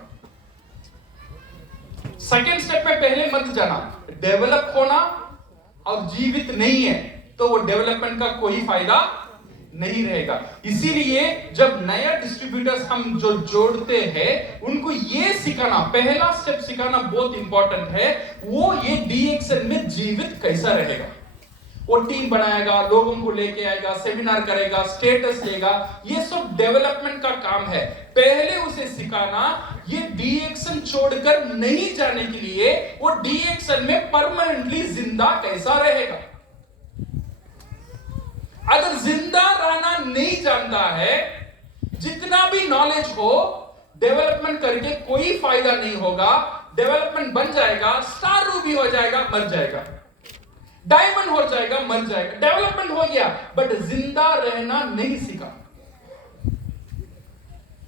सेकेंड स्टेप में पहले मत जाना, डेवलप होना और जीवित नहीं है तो वो डेवलपमेंट का कोई फायदा नहीं रहेगा। इसीलिए जब नया डिस्ट्रीब्यूटर्स हम जो जोड़ते हैं, उनको ये सिखाना, पहला स्टेप सिखाना बहुत इंपॉर्टेंट है। वो ये डीएक्सन में जीवित कैसा रहेगा, वो टीम बनाएगा, लोगों को लेके आएगा, सेमिनार करेगा, स्टेटस लेगा, ये सब डेवलपमेंट का काम है। पहले उसे सिखाना, ये डीएक्सन छोड़कर नहीं जाने के लिए वो डीएक्सन में परमानेंटली जिंदा कैसा रहेगा। अगर जिंदा रहना नहीं जानता है, जितना भी नॉलेज हो, डेवलपमेंट करके कोई फायदा नहीं होगा। डेवलपमेंट बन जाएगा, स्टार रूबी हो जाएगा, मर जाएगा, डायमंड हो जाएगा, मर जाएगा। डेवलपमेंट हो गया बट जिंदा रहना नहीं सीखा।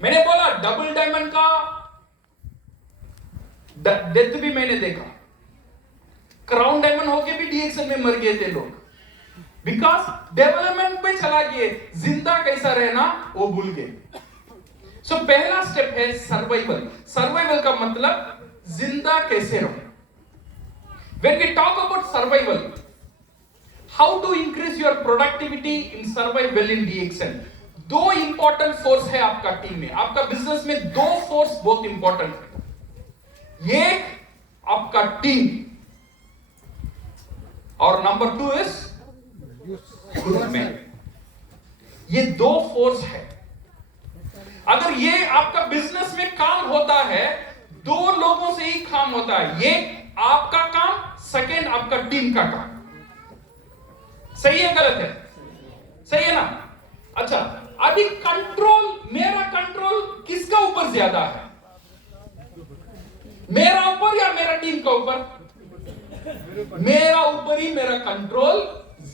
मैंने बोला डबल डायमंड का डेथ भी मैंने देखा, क्राउन डायमंड होके भी डीएक्सन में मर गए थे लोग, बिकॉज डेवलपमेंट पे चला गए, जिंदा कैसा रहना वो भूल गए। सो पहला स्टेप है सर्वाइवल। सर्वाइवल का मतलब जिंदा कैसे रहो। When we talk about survival, how to increase your productivity in survival in DXN? 2 important force है आपका टीम में, आपका बिजनेस में 2 फोर्स बहुत इंपॉर्टेंट है। एक आपका टीम और नंबर 2 इज खुद में। ये दो फोर्स है। अगर ये आपका बिजनेस में काम होता है, दो लोगों से ही काम होता है। ये आपका काम, सेकेंड आपका टीम का काम। सही है गलत है? सही है ना? अच्छा, अभी कंट्रोल, मेरा कंट्रोल किसका ऊपर ज्यादा है? मेरा ऊपर या मेरा टीम का ऊपर? मेरा ऊपर ही मेरा कंट्रोल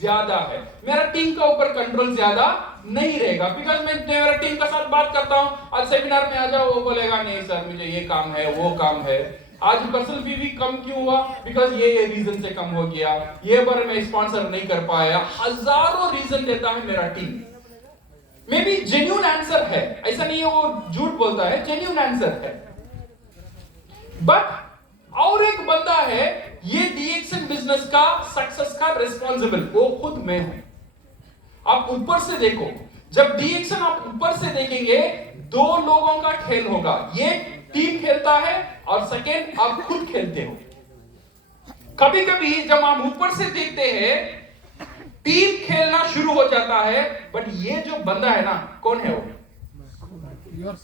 ज्यादा है। मेरा टीम का ऊपर कंट्रोल ज्यादा नहीं रहेगा। बिकॉज मैं मेरा टीम के साथ बात करता हूं, आज सेमिनार में आ जाओ, वो बोलेगा नहीं सर मुझे ये काम है, वो काम है। आज पर्सनल फी भी कम क्यों हुआ? बिकॉज ये रीजन से कम हो गया, ये बार मैं स्पॉन्सर नहीं कर पाया। हजारों रीजन देता है मेरा team. May be genuine answer है, ऐसा नहीं है वो झूठ बोलता है, जेन्युइन आंसर है। बट और एक बंदा है, ये डीएक्सन बिजनेस का सक्सेस का रिस्पॉन्सिबल, वो खुद मैं हूं। आप ऊपर से देखो, जब डीएक्सन आप ऊपर से देखेंगे, दो लोगों का खेल होगा। ये टीम खेलता है और सेकेंड आप खुद खेलते हो। कभी कभी जब हम ऊपर से देखते हैं, टीम खेलना शुरू हो जाता है, बट ये जो बंदा है ना, कौन है वो?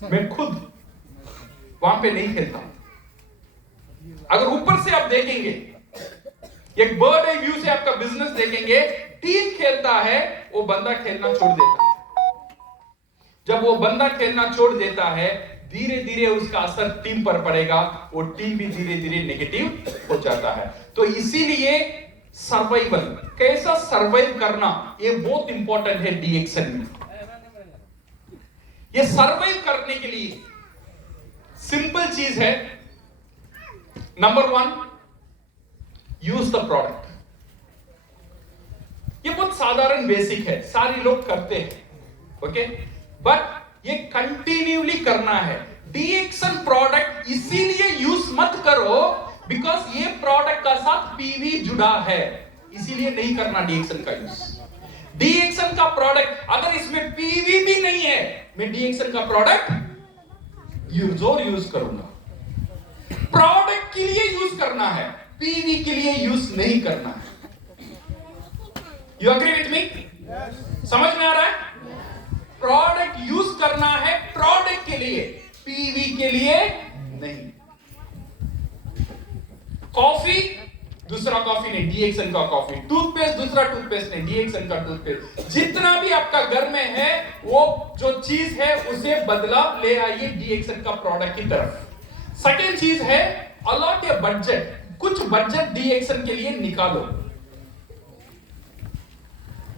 मैं खुद वहां पे नहीं खेलता। अगर ऊपर से आप देखेंगे, एक बर्ड आई व्यू से आपका बिजनेस देखेंगे, टीम खेलता है, वो बंदा खेलना छोड़ देता है। जब वो बंदा खेलना छोड़ देता है, धीरे धीरे उसका असर टीम पर पड़ेगा, वो टीम भी धीरे धीरे नेगेटिव हो जाता है। तो इसीलिए सर्वाइवल, कैसा सर्वाइव करना, ये बहुत इंपॉर्टेंट है डीएक्सन में। ये सर्वाइव करने के लिए सिंपल चीज है। Number 1, use the product. ये बहुत साधारण बेसिक है, सारे लोग करते हैं, ओके? बट ये कंटिन्यूली करना है। डीएक्सन प्रोडक्ट इसीलिए यूज मत करो बिकॉज ये प्रोडक्ट का साथ पीवी जुड़ा है, इसीलिए नहीं करना डीएक्सन का यूज। डीएक्सन का प्रोडक्ट अगर इसमें पीवी भी नहीं है, मैं डीएक्सन का प्रोडक्ट यूज करूंगा। प्रोडक्ट के लिए यूज करना है, पीवी के लिए यूज नहीं करना है। You agree with me? समझ में आ रहा है? प्रोडक्ट यूज करना है प्रोडक्ट के लिए, पीवी के लिए नहीं। कॉफी दूसरा कॉफी नहीं, डीएक्सन का कॉफी। टूथपेस्ट दूसरा टूथपेस्ट नहीं, डीएक्सन का टूथपेस्ट। जितना भी आपका घर में है, वो जो चीज है उसे बदलाव ले आइए डीएक्सन का प्रोडक्ट की तरफ। सेकेंड चीज है अलॉट ए बजट। कुछ बजट डीएक्सन के लिए निकालो।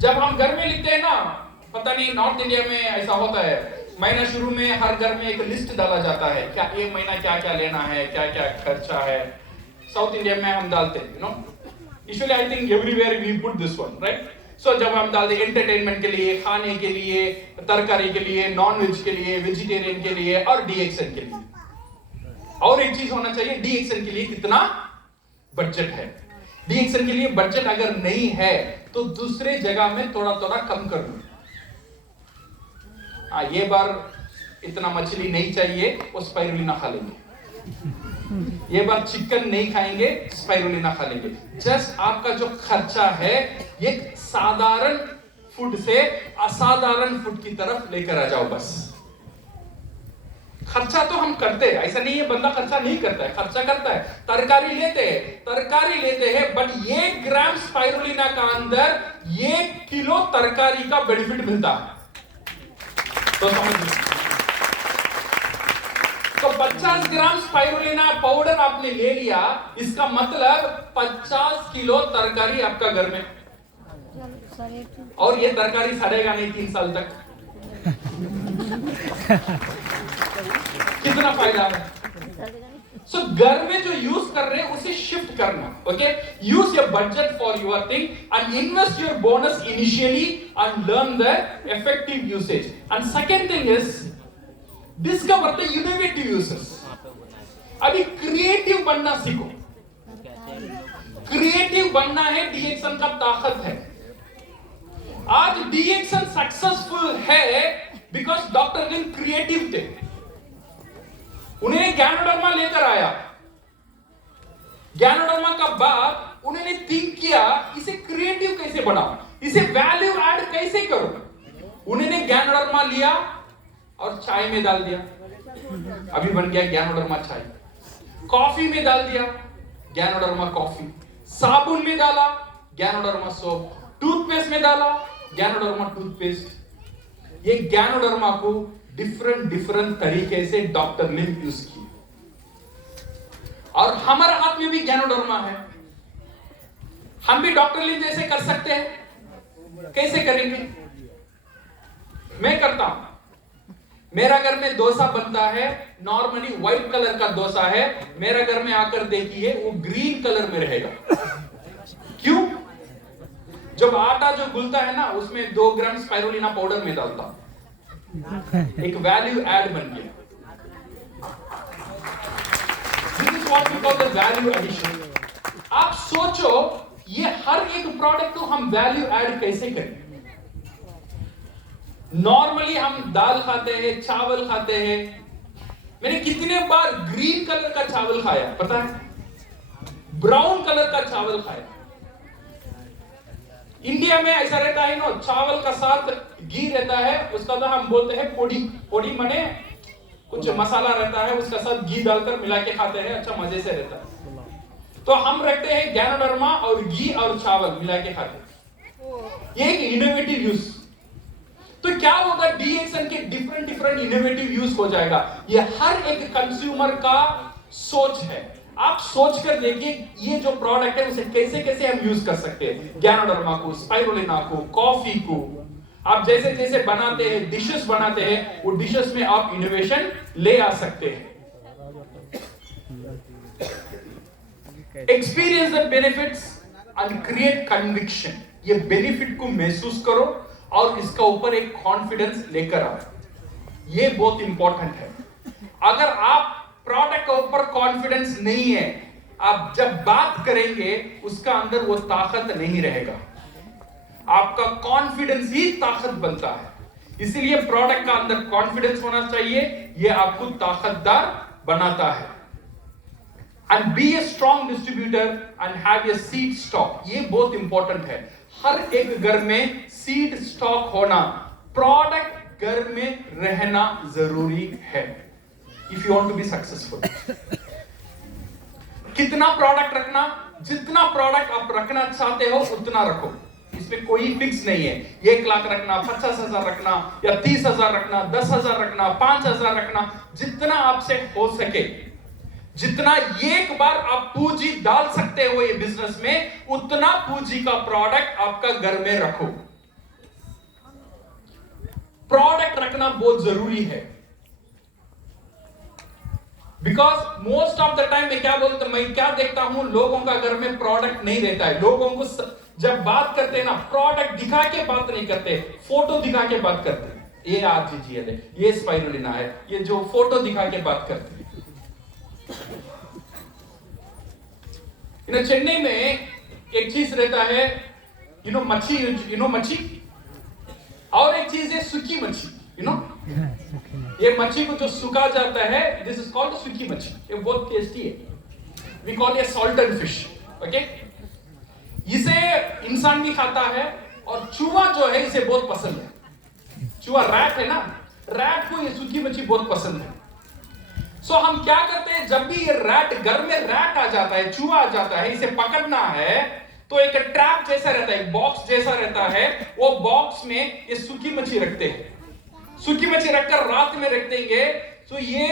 जब हम घर में लिखते हैं ना, पता नहीं नॉर्थ इंडिया में ऐसा होता है, महीना शुरू में हर घर में एक लिस्ट डाला जाता है, क्या ये महीना क्या क्या लेना है, क्या क्या खर्चा है। साउथ इंडिया में हम डालते हैं, you know, usually I think everywhere we put this one, right? So जब हम डालते हैं एंटरटेनमेंट के लिए, खाने के लिए, तरकारी के लिए, नॉन वेज के लिए, वेजिटेरियन के लिए और डीएक्सन के लिए। और एक चीज होना चाहिए, डीएक्सन के लिए कितना बजट है। डीएक्सन के लिए बजट अगर नहीं है तो दूसरे जगह में थोड़ा थोड़ा कम कर लो। ये बार इतना मछली नहीं चाहिए, वो स्पाइरुलिना खा लेंगे। ये बार चिकन नहीं खाएंगे, स्पाइरुलिना खा लेंगे। जस्ट आपका जो खर्चा है, एक साधारण फूड से असाधारण फूड की तरफ लेकर आ जाओ। बस खर्चा तो हम करते हैं, ऐसा नहीं है बंदा खर्चा नहीं करता है, खर्चा करता है। तरकारी लेते हैं, बट 1 ग्राम स्पाइरुलिना का अंदर 1 किलो तरकारी का बेनिफिट मिलता है। तो समझिए, तो 50 ग्राम स्पाइरुलिना पाउडर आपने ले लिया, इसका मतलब 50 किलो तरकारी आपका घर में, और ये तरकारी सड़ेगा नहीं 3 साल तक। कितना फायदा है। सो घर में जो यूज कर रहे हैं उसे शिफ्ट करना, okay? Use your budget for your thing and invest your bonus initially and learn the effective usage. And second thing is discover the innovative uses. अभी क्रिएटिव बनना सीखो। क्रिएटिव बनना है, डीएक्सन का ताकत है। आज डीएक्सन सक्सेसफुल है बिकॉज डॉक्टर लिन क्रिएटिव थे। उन्हें ज्ञानोडर्मा लेकर आया, ज्ञानोडर्मा का बाद उन्होंने थिंक किया इसे क्रिएटिव कैसे बनाओ, इसे वैल्यू ऐड कैसे करो? उन्होंने ज्ञानोडर्मा लिया और चाय में डाल दिया, अभी बन गया ज्ञानोडर्मा चाय। कॉफी में डाल दिया, ज्ञानोडर्मा कॉफी। साबुन में डाला, ज्ञानोडर्मा सोप। टूथपेस्ट में डाला, ज्ञानोडर्मा टूथपेस्ट। ये ज्ञानोडर्मा को डिफरेंट तरीके से डॉक्टर ने यूज किया। और हमारे हाथ में भी ज्ञानोडर्मा है, हम भी डॉक्टर लिम जैसे कर सकते हैं। कैसे करेंगे? मैं करता हूं। मेरा घर में डोसा बनता है, नॉर्मली व्हाइट कलर का डोसा है। मेरा घर में आकर देखिए वो ग्रीन कलर में रहेगा। क्यों? जब आटा जो गुलता है ना, उसमें 2 ग्राम स्पाइरुलिना पाउडर में डालता, एक वैल्यू ऐड बन गया। This is what we call the value addition. आप सोचो ये हर एक प्रोडक्ट को हम वैल्यू ऐड कैसे करें? नॉर्मली हम दाल खाते हैं, चावल खाते हैं। मैंने कितने बार ग्रीन कलर का चावल खाया पता है? ब्राउन कलर का चावल खाया। इंडिया में ऐसा रहता है ना, चावल का साथ घी रहता है, उसका तो हम बोलते हैं पोड़ी। पोड़ी माने कुछ मसाला रहता है, उसका साथ घी डालकर मिला के खाते हैं, अच्छा मजे से रहता है। तो हम रखते हैं ज्ञानोडर्मा और घी और चावल मिला के खाते हैं। ये एक इनोवेटिव यूज। तो क्या होगा? डीएक्सएन के डिफरेंट इनोवेटिव यूज हो जाएगा। ये हर एक कंज्यूमर का सोच है। आप सोच कर देखिए ये जो प्रोडक्ट है उसे कैसे कैसे हम यूज कर सकते हैं। ज्ञानोडर्मा को, स्पाइरुलिना को, कॉफी को आप जैसे जैसे बनाते हैं, डिशेस बनाते हैं, वो डिशेस में आप इनोवेशन ले आ सकते हैं। Experience the benefits and create conviction. ये बेनिफिट को महसूस करो और इसका ऊपर एक कॉन्फिडेंस लेकर आओ। ये बहुत इंपॉर्टेंट है। अगर आप प्रोडक्ट के ऊपर कॉन्फिडेंस नहीं है, आप जब बात करेंगे उसका अंदर वो ताकत नहीं रहेगा। आपका कॉन्फिडेंस ही ताकत बनता है। इसीलिए प्रोडक्ट का अंदर कॉन्फिडेंस होना चाहिए, ये आपको ताकतदार बनाता है। And be a strong distributor and have a seed stock. ये बहुत इंपॉर्टेंट है। हर एक घर में सीड स्टॉक होना, प्रोडक्ट घर में रहना जरूरी है if you want to be successful. कितना प्रोडक्ट रखना? जितना प्रोडक्ट आप रखना चाहते हो उतना रखो, इसमें कोई फिक्स नहीं है। 1 लाख रखना, 50,000 रखना, या 30,000 रखना, 10,000 रखना, 5,000 रखना, जितना आपसे हो सके। जितना एक बार आप पूंजी डाल सकते हो ये बिजनेस में, उतना पूंजी का प्रोडक्ट आपका घर में रखो। प्रोडक्ट रखना बहुत जरूरी है। Because most of the time मैं क्या देखता हूं, लोगों का घर में प्रोडक्ट नहीं रहता है। लोगों को जब बात करते हैं ना, प्रोडक्ट दिखा के बात नहीं करते, फोटो दिखा के बात करते हैं। ये आरजीजीएल है, ये स्पाइरुलिना है, ये जो फोटो दिखा के बात करते हैं। चेन्नई में एक चीज रहता है, मच्छी, और एक चीज है सूखी मच्छी। ये मच्छी को जो सुखा जाता है, दिस इज कॉल्ड सूखी मच्छी। ये बहुत टेस्टी है। We call it salted fish. Okay, इसे इंसान भी खाता है और चूहा जो है इसे बहुत पसंद है। चूहा रैट है ना, रैट को ये सूखी मच्छी बहुत पसंद है। सो हम क्या करते हैं, जब भी ये रैट घर में रैट आ जाता है, चूहा आ जाता है, इसे पकड़ना है तो एक ट्रैप जैसा रहता है, एक बॉक्स जैसा रहता है। वो बॉक्स में ये सूखी मच्छी रखते हैं। सूखी मच्छी रखकर रात में रख देंगे तो ये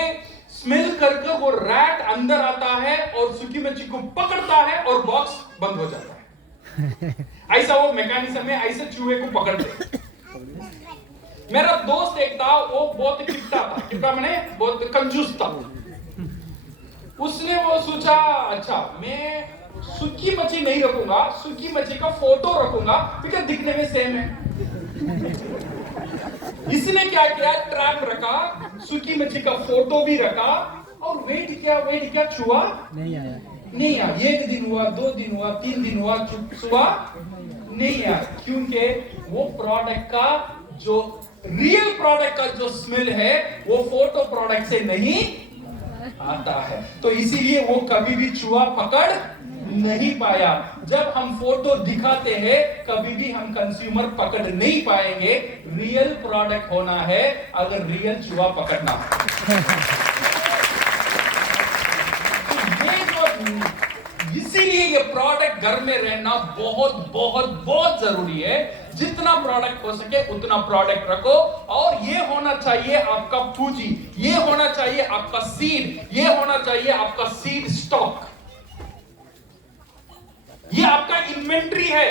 स्मेल करके वो रैट अंदर आता है और सूखी मच्छी को पकड़ता है और बॉक्स बंद हो जाता है। ऐसा वो मैकेनिज्म है, ऐसे चूहे को पकड़ते। मेरा दोस्त एक था, वो बहुत किप्टा मैंने बहुत कंजूस था। उसने वो सोचा, अच्छा मैं सूखी मच्छी नहीं रखूंगा, सूखी मच्छी का फोटो रखूंगा क्योंकि दिखने में सेम है। इसने क्या किया, ट्रैप रखा, सूखी मच्छी का फोटो भी रखा और वेट किया, चूहा नहीं आया। 1 दिन हुआ, 2 दिन हुआ, 3 दिन हुआ, चूहा नहीं आया। क्योंकि वो प्रोडक्ट का जो रियल प्रोडक्ट का जो स्मेल है वो फोटो प्रोडक्ट से नहीं आता है। तो इसीलिए वो कभी भी चूहा पकड़ नहीं पाया। जब हम फोटो दिखाते हैं कभी भी हम कंज्यूमर पकड़ नहीं पाएंगे। रियल प्रोडक्ट होना है अगर रियल चूहा पकड़ना है। इसीलिए ये प्रोडक्ट घर में रहना बहुत बहुत बहुत जरूरी है। जितना प्रोडक्ट हो सके उतना प्रोडक्ट रखो। और ये होना चाहिए आपका पूंजी, ये होना चाहिए आपका सीड, ये होना चाहिए आपका सीड स्टॉक, ये आपका इन्वेंट्री है।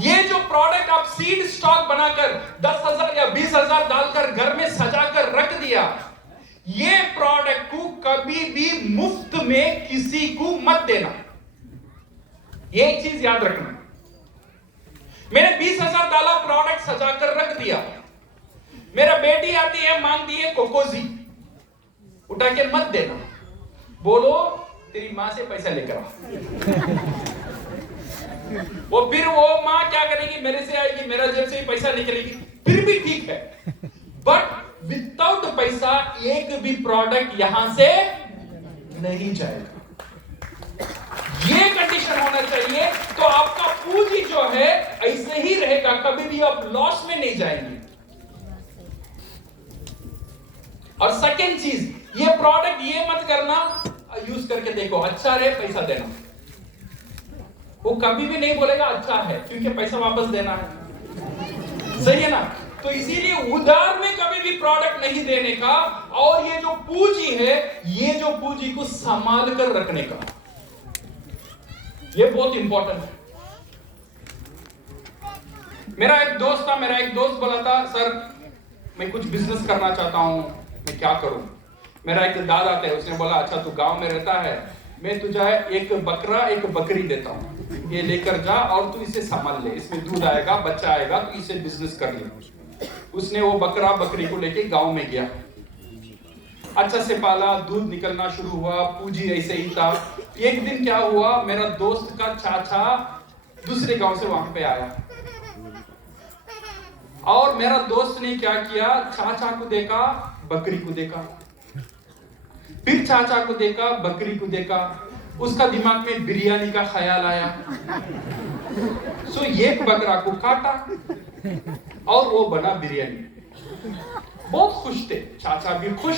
ये जो प्रोडक्ट आप सीड स्टॉक बनाकर 10,000 या 20,000 डालकर घर में सजाकर रख दिया, ये प्रोडक्ट को कभी भी मुफ्त में किसी को मत देना। ये चीज याद रखना। मैंने 20,000 डाला, प्रोडक्ट सजाकर रख दिया, मेरा बेटी आती है मांगती है कोकोजी, उठा के मत देना, बोलो तेरी मां से पैसा लेकर आ। फिर वो मां क्या करेगी, मेरे से आएगी, मेरा जेब से ही पैसा निकलेगी, फिर भी ठीक है। बट विदाउट पैसा एक भी प्रोडक्ट यहां से नहीं जाएगा। ये कंडीशन होना चाहिए। तो आपका पूंजी जो है ऐसे ही रहेगा, कभी भी आप लॉस में नहीं जाएंगे। और सेकेंड चीज, ये प्रोडक्ट ये मत करना, यूज करके देखो अच्छा रहे पैसा देना। वो कभी भी नहीं बोलेगा अच्छा है, क्योंकि पैसा वापस देना है। सही है ना? तो इसीलिए उधार में कभी भी प्रोडक्ट नहीं देने का। और ये जो पूंजी है, ये जो पूंजी को संभाल कर रखने का, ये बहुत इंपॉर्टेंट है। मेरा एक दोस्त बोला था, सर मैं कुछ बिजनेस करना चाहता हूं, मैं क्या करूं? मेरा एक दादा थे, उसने बोला अच्छा तू गांव में रहता है, मैं तुझे एक बकरा एक बकरी देता हूं, ये लेकर जा और तू इसे संभाल ले, इसमें दूध आएगा, बच्चा आएगा, तो इसे बिजनेस कर ले। उसने वो बकरा बकरी को लेके गांव में गया, अच्छा से पाला, दूध निकलना शुरू हुआ, पूंजी ऐसे ही था। एक दिन क्या हुआ, मेरा दोस्त का चाचा दूसरे गांव से वहां पे आया, और मेरा दोस्त ने क्या किया, चाचा को देखा, बकरी को देखा, फिर चाचा को देखा, बकरी को देखा, उसका दिमाग में बिरयानी का ख्याल आया। सो एक बकरा को काटा और वो बना बिरयानी। बहुत खुश थे, चाचा भी खुश,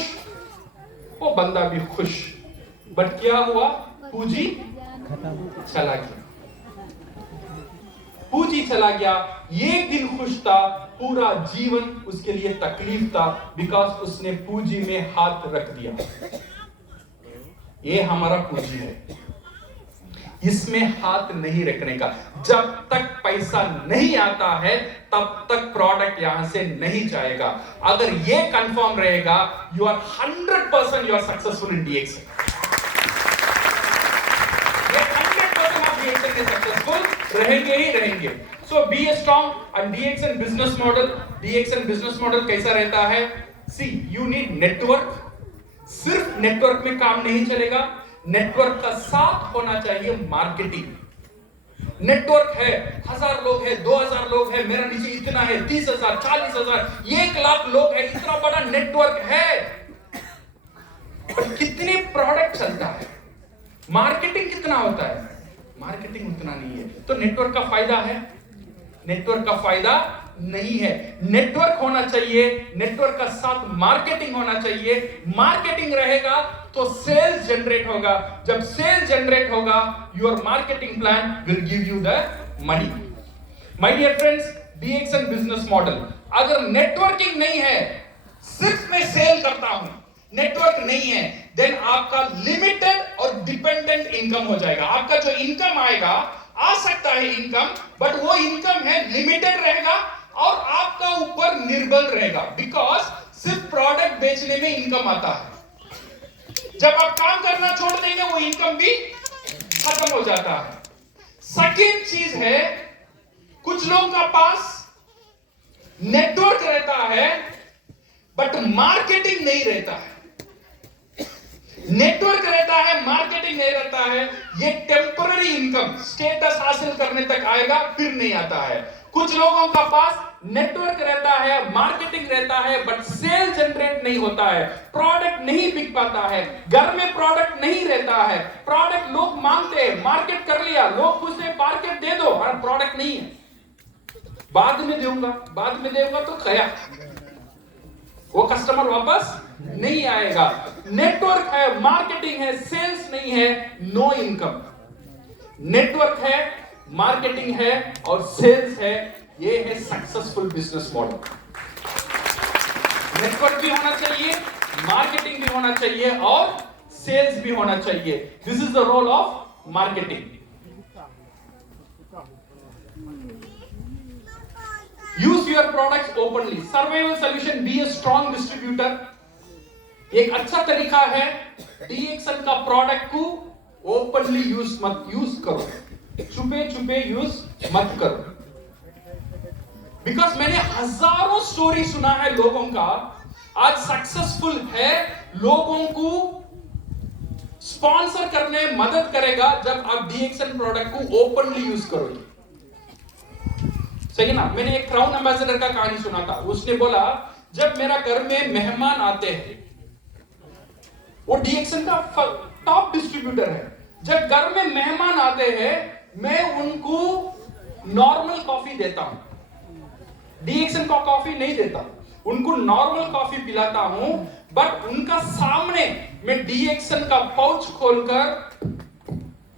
वो बंदा भी खुश। बट क्या हुआ, पूंजी चला गया, पूंजी चला गया। एक दिन खुश था, पूरा जीवन उसके लिए तकलीफ था, बिकॉज उसने पूंजी में हाथ रख दिया। ये हमारा पूंजी है, इसमें हाथ नहीं रखने का। जब तक पैसा नहीं आता है तब तक प्रोडक्ट यहां से नहीं जाएगा। अगर ये कंफर्म रहेगा, you are 100% you are successful in DXN। ये 100% आप DXN में सक्सेसफुल रहेंगे ही रहेंगे। So be a strong and DXN business model. DXN business model कैसा रहता है? See you need network. सिर्फ नेटवर्क में काम नहीं चलेगा, नेटवर्क का साथ होना चाहिए मार्केटिंग। नेटवर्क है, 1000 लोग है, 2000 लोग है, मेरा नीचे इतना है, 30,000, 40,000, 1,00,000 लोग है, इतना बड़ा नेटवर्क है, पर कितने प्रोडक्ट चलता है? मार्केटिंग कितना होता है? मार्केटिंग उतना नहीं है। तो नेटवर्क का फायदा है? नेटवर्क का फायदा नहीं है। नेटवर्क होना चाहिए, नेटवर्क का साथ मार्केटिंग होना चाहिए। मार्केटिंग रहेगा तो सेल्स जनरेट होगा, जब सेल्स जनरेट होगा your marketing plan will give you the money. My dear friends, DXN business model, अगर नेटवर्किंग नहीं है, सिर्फ मैं सेल करता हूं, नेटवर्क नहीं है, देन आपका लिमिटेड और डिपेंडेंट इनकम हो जाएगा। आपका जो इनकम आएगा, आ सकता है इनकम, बट वो इनकम है लिमिटेड रहेगा और आपका ऊपर निर्भर रहेगा, बिकॉज सिर्फ प्रोडक्ट बेचने में इनकम आता है। जब आप काम करना छोड़ देंगे, वो इनकम भी खत्म हो जाता है। सेकेंड चीज है, कुछ लोगों का पास नेटवर्क रहता है बट मार्केटिंग नहीं रहता है। नेटवर्क रहता है, मार्केटिंग नहीं रहता है, ये टेम्पररी इनकम, स्टेटस हासिल करने तक आएगा, फिर नहीं आता है। कुछ लोगों का पास नेटवर्क रहता है, मार्केटिंग रहता है, बट सेल जनरेट नहीं होता है, प्रोडक्ट नहीं बिक पाता है, घर में प्रोडक्ट नहीं रहता है, प्रोडक्ट लोग मांगते हैं, मार्केट कर लिया, लोग पूछते हैं मार्केट दे दो और प्रोडक्ट नहीं है, बाद में देऊंगा तो खया, वो कस्टमर वापस नहीं आएगा। नेटवर्क है, मार्केटिंग है, सेल्स नहीं है, नो इनकम। नेटवर्क है, मार्केटिंग है और सेल्स है, ये है सक्सेसफुल बिजनेस मॉडल। नेटवर्क भी होना चाहिए, मार्केटिंग भी होना चाहिए और सेल्स भी होना चाहिए। This is the role of marketing. Use your products openly. Survival solution, be a strong distributor. एक अच्छा तरीका है डीएक्सएल का प्रोडक्ट को ओपनली यूज करो, छुपे छुपे यूज मत करो। बिकॉज मैंने हजारों स्टोरी सुना है लोगों का, आज सक्सेसफुल है, लोगों को स्पॉन्सर करने मदद करेगा जब आप डीएक्सएल प्रोडक्ट को ओपनली यूज करोगे। सही ना? मैंने एक क्राउन एम्बेसडर का कहानी सुना था। उसने बोला जब मेरा घर में मेहमान आते हैं, वो डीएक्सएल का टॉप डिस्ट्रीब्यूटर है, जब घर में मेहमान आते हैं मैं उनको नॉर्मल कॉफी देता हूं, डीएक्सएल का कॉफी नहीं देता, उनको नॉर्मल कॉफी पिलाता हूं, बट उनका सामने मैं डीएक्सएल का पाउच खोलकर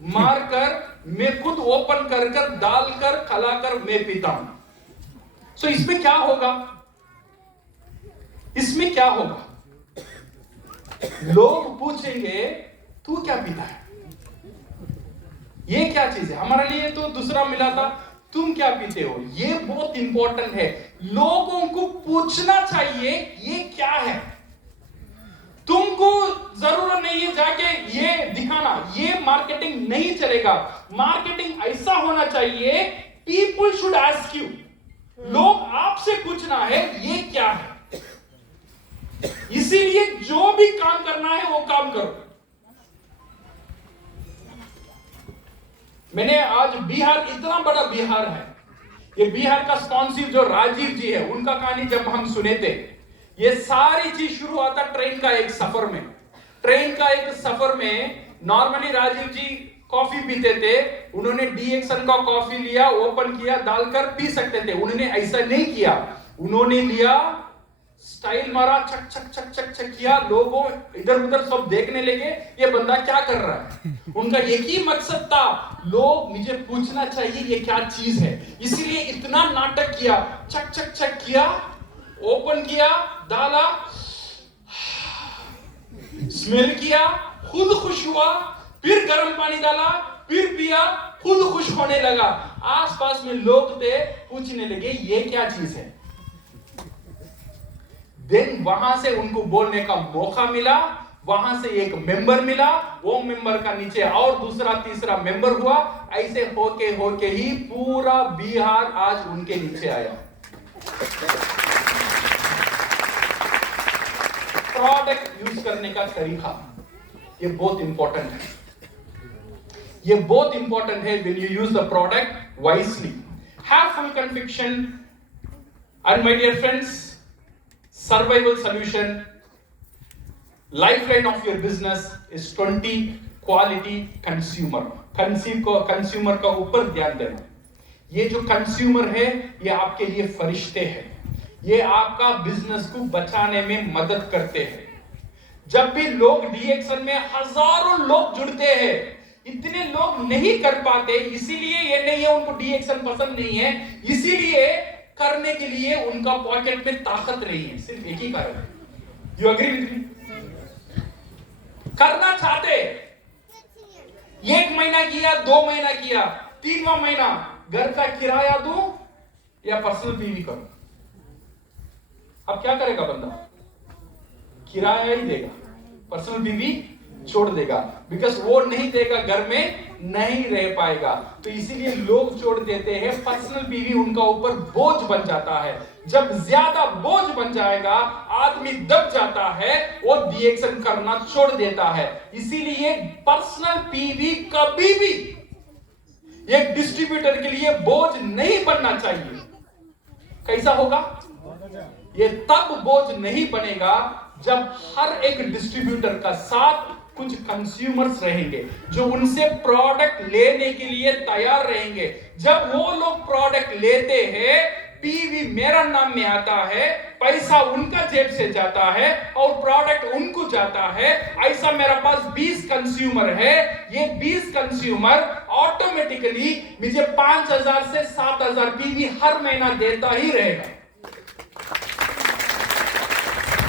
मारकर मैं खुद ओपन कर डालकर खलाकर मैं पीता हूं। सो इसमें क्या होगा? इसमें क्या होगा? लोग पूछेंगे तू क्या पीता है, ये क्या चीज है, हमारे लिए तो दूसरा मिला था, तुम क्या पीते हो? ये बहुत इंपॉर्टेंट है, लोगों को पूछना चाहिए ये क्या है। तुमको जरूरत नहीं है जाके ये दिखाना, ये मार्केटिंग नहीं चलेगा। मार्केटिंग ऐसा होना चाहिए, पीपल शुड आस्क यू, लोग आपसे पूछना है ये क्या है। इसीलिए जो भी काम करना है वो काम करो। मैंने आज बिहार, इतना बड़ा बिहार है, ये बिहार का स्पॉन्सर जो राजीव जी है, उनका कहानी जब हम सुने थे, ये सारी चीज शुरू हुआ था ट्रेन का एक सफर में। ट्रेन का एक सफर में नॉर्मली राजीव जी कॉफी पीते थे, उन्होंने डीएक्सएल का कॉफी लिया, ओपन किया, डालकर पी सकते थे, उन्होंने ऐसा नहीं किया। उन्होंने लिया, स्टाइल मारा, चक चक चक चक चक किया, लोगों इधर उधर सब देखने लगे ये बंदा क्या कर रहा है। उनका एक ही मकसद था, लोग मुझे पूछना चाहिए ये क्या चीज है, इसीलिए इतना नाटक किया, चक चक चक किया, ओपन किया, डाला, स्मेल किया, खुद खुश हुआ, फिर गर्म पानी डाला, फिर पिया, खुद खुश होने लगा। आसपास में लोग थे, पूछने लगे ये क्या चीज है। देन वहां से उनको बोलने का मौका मिला, वहां से एक मेंबर मिला, वो मेंबर का नीचे और दूसरा तीसरा मेंबर हुआ, ऐसे होके ही पूरा बिहार आज उनके नीचे आया। प्रोडक्ट यूज करने का तरीका ये बहुत इंपॉर्टेंट है, ये बहुत इंपॉर्टेंट है। When you use the product wisely, have full conviction. And my dear friends, survival solution, lifeline of your business is 20 quality consumer. Consumer का ऊपर ध्यान देना। ये जो कंज्यूमर है ये आपके लिए फरिश्ते हैं, ये आपका बिजनेस को बचाने में मदद करते हैं। जब भी लोग डीएक्सएल में हजारों लोग जुड़ते हैं, इतने लोग नहीं कर पाते, इसीलिए ये नहीं है उनको डीएक्सएल पसंद नहीं है, इसीलिए करने के लिए उनका पॉकेट में ताकत नहीं है। सिर्फ एक ही कारण है। You agree with me? करना चाहते, 1 महीना किया, 2 महीना किया, 3वां महीना घर का किराया दूं या पर्सनल पीवी करूं, अब क्या करेगा बंदा? किराया ही देगा, पर्सनल पीवी छोड़ देगा, बिकॉज वो नहीं देगा, घर में नहीं रह पाएगा। तो इसीलिए लोग छोड़ देते हैं, पर्सनल पीवी उनका ऊपर बोझ बन जाता है। जब ज्यादा बोझ बन जाएगा, आदमी दब जाता है, वो डीएक्सएल करना छोड़ देता है। इसीलिए पर्सनल पीवी कभी भी एक डिस्ट्रीब्यूटर के लिए बोझ नहीं बनना चाहिए। कैसा होगा? ये तब बोझ नहीं बनेगा जब हर एक डिस्ट्रीब्यूटर का साथ कुछ कंज्यूमर्स रहेंगे जो उनसे प्रोडक्ट लेने के लिए तैयार रहेंगे। जब वो लोग प्रोडक्ट लेते हैं, पीवी मेरा नाम में आता है, पैसा उनका जेब से जाता है और प्रोडक्ट उनको जाता है। ऐसा मेरा पास 20 कंज्यूमर है, ये 20 कंज्यूमर ऑटोमेटिकली मुझे 5000 से 7000 पीवी हर महीना देता ही रहेगा।